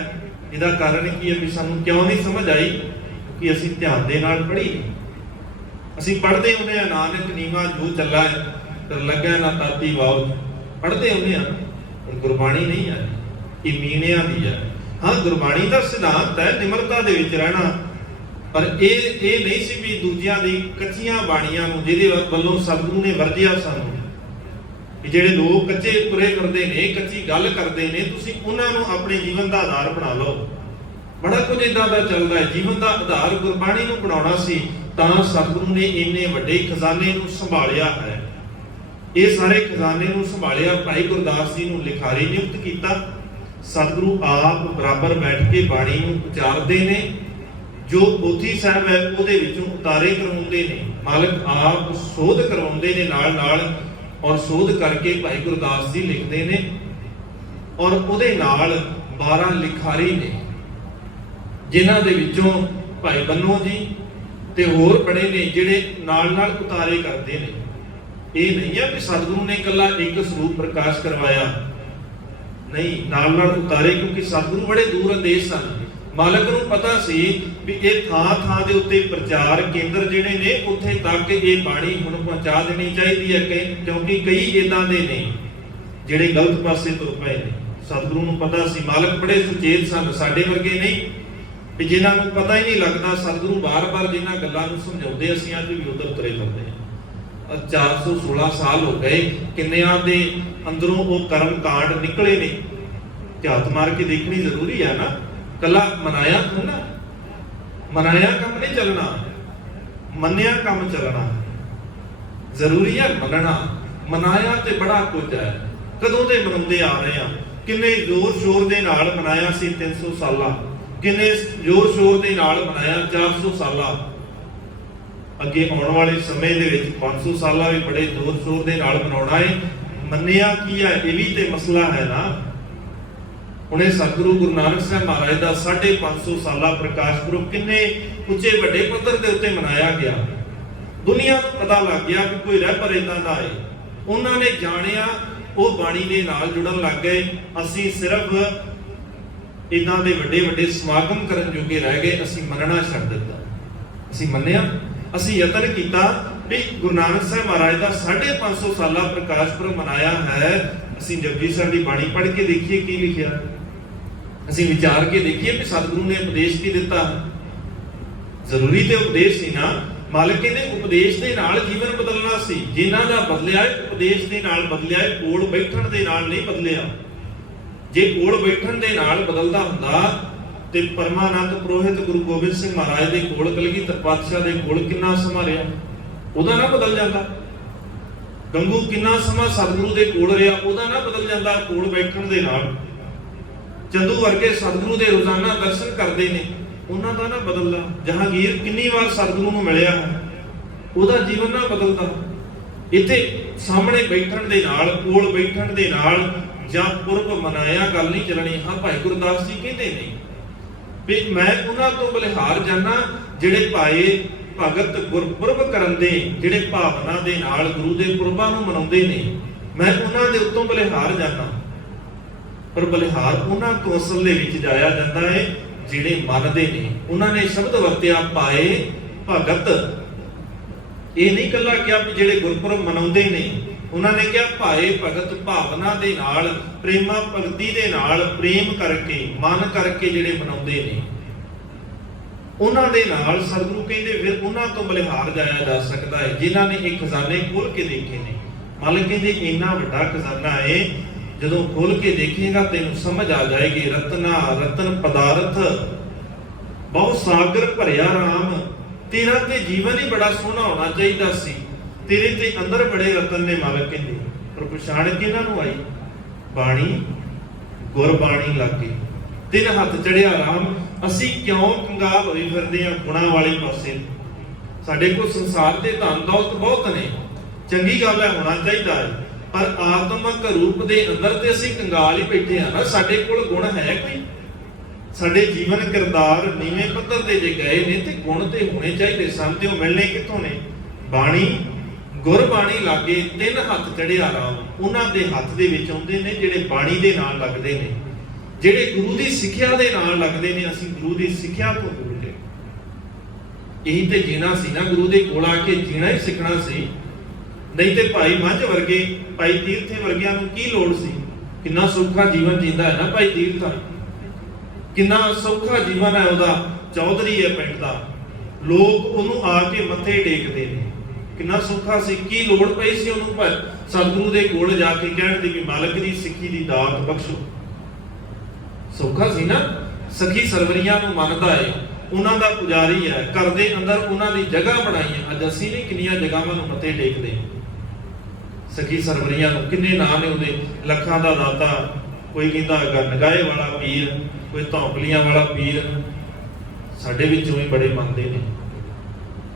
ਇਹਦਾ ਕਾਰਨ ਕੀ ਹੈ ਵੀ ਸਾਨੂੰ ਕਿਉਂ ਨਹੀਂ ਸਮਝ ਆਈ? ਕਿ ਅਸੀਂ ਧਿਆਨ ਦੇ ਨਾਲ ਪੜ੍ਹੀ ਨਹੀਂ। ਅਸੀਂ ਪੜ੍ਹਦੇ ਹੁੰਦੇ ਆ ਨਾਨਕ ਨੀਵਾ ਜੋ ਚੱਲਾ ਕਰ ਲੱਗਾ ਨਾ ਤਾਤੀ ਵਾਉ, ਪੜ੍ਹਦੇ ਹੁੰਦੇ ਆ, ਗੁਰਬਾਣੀ ਨਹੀਂ ਹੈ, ਇਹ ਮੀਣਿਆਂ ਦੀ ਹੈ। ਹਾਂ, ਗੁਰਬਾਣੀ ਦਾ ਸਿਧਾਂਤ ਹੈ ਨਿਮਰਤਾ ਦੇ ਵਿੱਚ ਰਹਿਣਾ, ਪਰ ਇਹ ਨਹੀਂ ਸੀ ਵੀ ਦੂਜਿਆਂ ਦੀ ਕੱਚੀਆਂ ਬਾਣੀਆਂ ਨੂੰ, ਜਿਹਦੇ ਵੱਲੋਂ ਸਤਿਗੁਰੂ ਨੇ ਵਰਜਿਆ ਸਾਨੂੰ ਕਿ ਜਿਹੜੇ ਲੋਕ ਕੱਚੇ ਤੁਰੇ ਕਰਦੇ ਨੇ, ਕੱਚੀ ਗੱਲ ਕਰਦੇ ਨੇ, ਤੁਸੀਂ ਉਹਨਾਂ ਨੂੰ ਆਪਣੇ ਜੀਵਨ ਦਾ ਆਧਾਰ ਬਣਾ ਲਓ। ਬੜਾ ਕੁਝ ਇਦਾਂ ਦਾ ਚੱਲਦਾ ਹੈ। ਜੀਵਨ ਦਾ ਆਧਾਰ ਗੁਰਬਾਣੀ ਨੂੰ ਬਣਾਉਣਾ ਸੀ ਤਾਂ ਸਤਿਗੁਰੂ ਨੇ ਇੰਨੇ ਵੱਡੇ ਖਜ਼ਾਨੇ ਨੂੰ ਸੰਭਾਲਿਆ ਹੈ। ਇਹ ਸਾਰੇ ਖਜ਼ਾਨੇ ਨੂੰ ਸੰਭਾਲਿਆ। ਭਾਈ ਗੁਰਦਾਸ ਜੀ ਨੂੰ ਲਿਖਾਰੀ ਨਿਯੁਕਤ ਕੀਤਾ। ਸਤਿਗੁਰੂ ਆਪ ਬਰਾਬਰ ਬੈਠ ਕੇ ਬਾਣੀ ਨੂੰ ਉਚਾਰਦੇ ਨੇ। ਜੋ ਪੋਥੀ ਸਾਹਿਬ ਹੈ ਉਹਦੇ ਵਿੱਚੋਂ ਉਤਾਰੇ ਕਰਵਾਉਂਦੇ ਨੇ, ਮਾਲਕ ਆਪ ਸੋਧ ਕਰਵਾਉਂਦੇ ਨੇ ਨਾਲ ਨਾਲ, ਔਰ ਸੋਧ ਕਰਕੇ ਭਾਈ ਗੁਰਦਾਸ ਜੀ ਲਿਖਦੇ ਨੇ। ਔਰ ਉਹਦੇ ਨਾਲ 12 ਲਿਖਾਰੀ ਨੇ, ਜਿਨ੍ਹਾਂ ਦੇ ਵਿੱਚੋਂ ਭਾਈ ਬੰਨੋ ਜੀ ਤੇ ਹੋਰ ਬੜੇ ਨੇ ਜਿਹੜੇ ਨਾਲ ਨਾਲ ਉਤਾਰੇ ਕਰਦੇ ਨੇ। ਇਹ ਨਹੀਂ ਹੈ ਕਿ ਸਤਿਗੁਰੂ ਨੇ ਇਕੱਲਾ ਇੱਕ ਸਰੂਪ ਪ੍ਰਕਾਸ਼ ਕਰਵਾਇਆ, ਨਹੀਂ, ਨਾਲ ਨਾਲ ਉਤਾਰੇ, ਕਿਉਂਕਿ ਸਤਿਗੁਰੂ ਬੜੇ ਦੂਰ ਅੰਦੇਸ਼ ਸਨ। ਮਾਲਕ ਨੂੰ ਪਤਾ ਸੀ ਵੀ ਇਹ ਥਾਂ ਥਾਂ ਦੇ ਉੱਤੇ ਪ੍ਰਚਾਰ ਕੇਂਦਰ ਜਿਹੜੇ ਨੇ ਉੱਥੇ ਤੱਕ ਇਹ ਬਾਣੀ ਹੁਣ ਪਹੁੰਚਾ ਦੇਣੀ ਚਾਹੀਦੀ ਹੈ, ਕਿਉਂਕਿ ਕਈ ਇਦਾਂ ਦੇ ਨੇ ਜਿਹੜੇ ਗਲਤ ਪਾਸੇ ਤੁਰ ਪਏ ਨੇ। ਸਤਿਗੁਰੂ ਨੂੰ ਪਤਾ ਸੀ, ਮਾਲਕ ਬੜੇ ਸੁਚੇਤ ਸਨ, ਸਾਡੇ ਵਰਗੇ ਨਹੀਂ ਵੀ ਜਿਨ੍ਹਾਂ ਨੂੰ ਪਤਾ ਹੀ ਨਹੀਂ ਲੱਗਦਾ। ਸਤਿਗੁਰੂ ਬਾਰ-ਬਾਰ ਜਿਨ੍ਹਾਂ ਗੱਲਾਂ ਨੂੰ ਸਮਝਾਉਂਦੇ, ਅਸੀਂ ਅੱਜ ਵੀ ਉਧਰ ਤੁਰੇ ਫਿਰਦੇ ਹਾਂ। 416 ਸਾਲ ਹੋ ਗਏ, ਕਿੰਨਿਆਂ ਦੇ ਅੰਦਰੋਂ ਉਹ ਕਰਮ ਕਾਂਡ ਨਿਕਲੇ ਨੇ, ਝਾਤ ਮਾਰ ਕੇ ਦੇਖਣੀ ਜ਼ਰੂਰੀ ਹੈ ਨਾ। ਕੱਲਾ ਮਨਾਇਆ ਨਾ, ਮਨਾਇਆ ਕੰਮ ਨਹੀਂ ਚੱਲਣਾ, ਮੰਨਿਆ ਕੰਮ ਚੱਲਣਾ ਜ਼ਰੂਰੀ ਹੈ। ਮੰਨਣਾ ਮਨਾਇਆ ਤੇ ਬੜਾ ਕੁਝ ਹੈ। ਕਦੋਂ ਦੇ ਮਨਾਉਂਦੇ ਆ ਰਹੇ ਆ, ਕਿੰਨੇ ਜ਼ੋਰ ਸ਼ੋਰ ਦੇ ਨਾਲ ਮਨਾਇਆ ਸੀ 300 ਸਾਲਾਂ, ਕਿੰਨੇ ਜ਼ੋਰ ਸ਼ੋਰ ਦੇ ਨਾਲ ਮਨਾਇਆ 400 ਸਾਲਾਂ। ਅੱਗੇ ਆਉਣ ਵਾਲੇ ਸਮੇਂ ਦੇ ਵਿੱਚ 500 ਸਾਲਾਂ ਵੀ ਬੜੇ ਜ਼ੋਰ ਸ਼ੋਰ ਦੇ ਨਾਲ ਮਨਾਉਣਾ ਹੈ। ਮੰਨਿਆ ਕੀ ਹੈ, ਇਹ ਵੀ ਤੇ ਮਸਲਾ ਹੈ ਨਾ। ਹੁਣੇ ਸਤਿਗੁਰੂ ਗੁਰੂ ਨਾਨਕ ਸਾਹਿਬ ਮਹਾਰਾਜ ਦਾ 550 ਸਾਲਾ ਪ੍ਰਕਾਸ਼ ਪੁਰਬ ਕਿੰਨੇ ਉੱਚੇ ਵੱਡੇ ਪੱਧਰ ਦੇ ਉੱਤੇ ਮਨਾਇਆ ਗਿਆ। ਦੁਨੀਆ ਨੂੰ ਪਤਾ ਲੱਗ ਗਿਆ ਕਿ ਕੋਈ ਰਹਿਬਰ ਇਦਾਂ ਦਾ ਹੈ। ਉਹਨਾਂ ਨੇ ਜਾਣਿਆ, ਉਹ ਬਾਣੀ ਦੇ ਨਾਲ ਜੁੜਨ ਲੱਗ ਗਏ। ਅਸੀਂ ਸਿਰਫ ਇਦਾਂ ਦੇ ਵੱਡੇ ਵੱਡੇ ਸਮਾਗਮ ਕਰਨ ਜੋਗੇ ਰਹਿ ਗਏ। ਅਸੀਂ ਮੰਨਣਾ ਛੱਡ ਦਿੱਤਾ। ਅਸੀਂ ਮੰਨਿਆ, ਅਸੀਂ ਯਤਨ ਕੀਤਾ ਵੀ ਗੁਰੂ ਨਾਨਕ ਸਾਹਿਬ ਮਹਾਰਾਜ ਦਾ 550 ਸਾਲਾ ਪ੍ਰਕਾਸ਼ ਪੁਰਬ ਮਨਾਇਆ ਹੈ। ਅਸੀਂ ਜਪਜੀ ਸਾਹਿਬ ਦੀ ਬਾਣੀ ਪੜ੍ਹ ਕੇ ਦੇਖੀਏ ਕੀ ਲਿਖਿਆ, ਅਸੀਂ ਵਿਚਾਰ ਕੇ ਦੇਖੀਏ ਕਿ ਸਤਿਗੁਰੂ ਨੇ ਉਪਦੇਸ਼ ਕੀ ਦਿੱਤਾ। ਜ਼ਰੂਰੀ ਤੇ ਉਪਦੇਸ਼ ਸੀ ਨਾ। ਮਾਲਕ ਕਹਿੰਦੇ ਉਪਦੇਸ਼ ਦੇ ਨਾਲ ਜੀਵਨ ਬਦਲਣਾ ਸੀ। ਜਿਨ੍ਹਾਂ ਦਾ ਬਦਲਿਆ ਉਪਦੇਸ਼ ਦੇ ਨਾਲ ਬਦਲਿਆ, ਕੋਲ ਬੈਠਣ ਦੇ ਨਾਲ ਨਹੀਂ ਬਦਲਿਆ। ਜੇ ਕੋਲ ਬੈਠਣ ਦੇ ਨਾਲ ਬਦਲਦਾ ਹੁੰਦਾ ਤੇ ਪਰਮਾਨੰਦ ਪੁਰੋਹਿਤ ਗੁਰੂ ਗੋਬਿੰਦ ਸਿੰਘ ਮਹਾਰਾਜ ਦੇ ਕੋਲ, ਕਲਗੀਧਰ ਪਾਤਸ਼ਾਹ ਦੇ ਕੋਲ ਕਿੰਨਾ ਸਮਾਂ ਰਿਹਾ, ਉਹਦਾ ਨਾ ਬਦਲ ਜਾਂਦਾ। ਗੰਗੂ ਕਿੰਨਾ ਸਮਾਂ ਸਤਿਗੁਰੂ ਦੇ ਕੋਲ ਰਿਹਾ, ਉਹਦਾ ਨਾ ਬਦਲ ਜਾਂਦਾ ਕੋਲ ਬੈਠਣ ਦੇ ਨਾਲ। ਚੰਦੂ ਵਰਗੇ ਸਤਿਗੁਰੂ ਦੇ ਰੋਜ਼ਾਨਾ ਦਰਸ਼ਨ ਕਰਦੇ ਨੇ, ਉਹਨਾਂ ਦਾ ਨਾ ਬਦਲਦਾ। ਜਹਾਂਗੀਰ ਕਿੰਨੀ ਵਾਰ ਸਤਿਗੁਰੂ ਨੂੰ ਮਿਲਿਆ ਹੈ, ਉਹਦਾ ਜੀਵਨ ਨਾ ਬਦਲਦਾ। ਇੱਥੇ ਸਾਹਮਣੇ ਬੈਠਣ ਦੇ ਨਾਲ, ਕੋਲ ਬੈਠਣ ਦੇ ਨਾਲ ਜਾਂ ਪੁਰਬ ਮਨਾਇਆ ਗੱਲ ਨਹੀਂ ਚੱਲਣੀ। ਹਾਂ, ਭਾਈ ਗੁਰਦਾਸ ਜੀ ਕਹਿੰਦੇ ਨੇ ਵੀ ਮੈਂ ਉਹਨਾਂ ਤੋਂ ਬਲਿਹਾਰ ਜਾਣਾ ਜਿਹੜੇ ਭਾਏ ਭਗਤ ਗੁਰਪੁਰਬ ਕਰਨ ਦੇ, ਜਿਹੜੇ ਭਾਵਨਾ ਦੇ ਨਾਲ ਗੁਰੂ ਦੇ ਪੁਰਬਾਂ ਨੂੰ ਮਨਾਉਂਦੇ ਨੇ, ਮੈਂ ਉਹਨਾਂ ਦੇ ਉੱਤੋਂ ਬਲਿਹਾਰ ਜਾਣਾ। ਪਰ ਬਲਿਹਾਰ ਉਹਨਾਂ ਤੋਂ ਅਸਲ ਦੇ ਵਿੱਚ ਜਾਇਆ ਜਾਂਦਾ ਹੈ ਜਿਹੜੇ ਮੰਨਦੇ ਨੇ। ਉਹਨਾਂ ਨੇ ਸ਼ਬਦ ਵਰਤਿਆ ਭਾਏ ਭਗਤ। ਇਹ ਨਹੀਂ ਇਕੱਲਾ ਕਿਹਾ ਵੀ ਜਿਹੜੇ ਗੁਰਪੁਰਬ ਮਨਾਉਂਦੇ ਨੇ, ਉਹਨਾਂ ਨੇ ਕਿਹਾ ਭਾਏ ਭਗਤ, ਭਾਵਨਾ ਦੇ ਨਾਲ, ਪ੍ਰੇਮਾ ਭਗਤੀ ਦੇ ਨਾਲ, ਪ੍ਰੇਮ ਕਰਕੇ, ਮਨ ਕਰਕੇ ਜਿਹੜੇ ਮਨਾਉਂਦੇ ਨੇ, ਉਹਨਾਂ ਦੇ ਨਾਲ ਸਤਿਗੁਰੂ ਕਹਿੰਦੇ ਫਿਰ ਉਹਨਾਂ ਤੋਂ ਬਲਿਹਾਰ ਜਾਇਆ ਜਾ ਸਕਦਾ ਹੈ ਜਿਨ੍ਹਾਂ ਨੇ ਇਹ ਖਜ਼ਾਨੇ ਖੋਲ ਕੇ ਦੇਖੇ ਨੇ। ਮਾਲਕ ਕਹਿੰਦੇ ਇੰਨਾ ਵੱਡਾ ਖਜ਼ਾਨਾ ਹੈ, ਜਦੋਂ ਖੋਲ ਕੇ ਦੇਖੇਗਾ ਤੈਨੂੰ ਸਮਝ ਆ ਜਾਏਗੀ। ਰਤਨਾ ਰਤਨ ਪਦਾਰਥ ਬਹੁ ਸਾਗਰ ਭਰਿਆ ਰਾਮ, तेरा ते जीवन ही बड़ा सोहना होना चाहिए सी, तेरे ते अंदर बड़े रतन ने मालक कहते। पर पछाण किहनां नूं आई? बाणी गुरबाणी लागे तिन हथ चढ़िया राम। असी क्यों कंगाल होए फिरदे हां गुणां वाले पासे? साडे कोल संसार दे धन दौलत बहुत ने, चंगी गल है, होना चाहिए है, पर आत्मक रूप दे अंदर ते असी कंगाल ही बैठे हां ना। साडे कोल गुण है कोई? साडे जीवन किरदार नीवें पੱਧਰ ते जे गए ने ते गुण ते होने चाहिए सन, ते ओह मिलने कित्थों ने? बाणी गुरबाणी लागे तिन हथ चढ़िया राम। उन्हां दे हथ दे विच आउंदे ने जिहड़े बाणी दे नाल लगदे ने, जिहड़े गुरु दी सिੱਖਿਆ दे नाल लगदे ने। असीं गुरु दी सिੱਖਿਆ तो दूर गए। यही ते जीना सी ना, गुरु दे कोल आके जीना ही सिੱਖਣਾ सी। नहीं ते भाई मंझ वर्गे, भाई तीर्थे वर्गिਆਂ ਨੂੰ ਕੀ ਲੋੜ ਸੀ? किन्ना सौखा जीवन जींदा है ना भाई तीर्थ, किन्ना सौखा जीवन है ਉਹਦਾ। चौधरी है पिंड दा, लोग ਉਹਨੂੰ आ के मत्थे टेकदे ने। किन्ना सौखा सी, की लोड़ पई सी ਉਹਨੂੰ पर सतगुरु दे कोल जाके कहण दी भी मालक दी सिੱਖੀ ਦੀ ਦਾਤ ਬਖਸ਼ੋ। सौखा सी ना। सखी सरवरियां ਨੂੰ ਮੰਨਦਾ ਹੈ, ਉਹਨਾਂ ਦਾ ਪੁਜਾਰੀ ਹੈ, ਘਰ ਦੇ ਅੰਦਰ ਉਹਨਾਂ ਦੀ ਜਗ੍ਹਾ ਬਣਾਈ ਹੈ। ਅੱਜ ਅਸੀਂ ਵੀ ਕਿੰਨੀਆਂ ਜਗ੍ਹਾਵਾਂ ਨੂੰ ਮੱਥੇ ਟੇਕਦੇ ਹਾਂ। ਸਖੀ ਸਰਵਰੀਆਂ ਨੂੰ ਕਿੰਨੇ ਨਾਂ ਨੇ ਉਹਦੇ, ਲੱਖਾਂ ਦਾ ਦਾਤਾ, ਕੋਈ ਕਹਿੰਦਾ ਨਗਾਏ ਵਾਲਾ ਪੀਰ, ਕੋਈ ਧੌਂਕਲੀਆਂ ਵਾਲਾ ਪੀਰ। ਸਾਡੇ ਵਿੱਚੋਂ ਵੀ ਬੜੇ ਮੰਨਦੇ ਨੇ।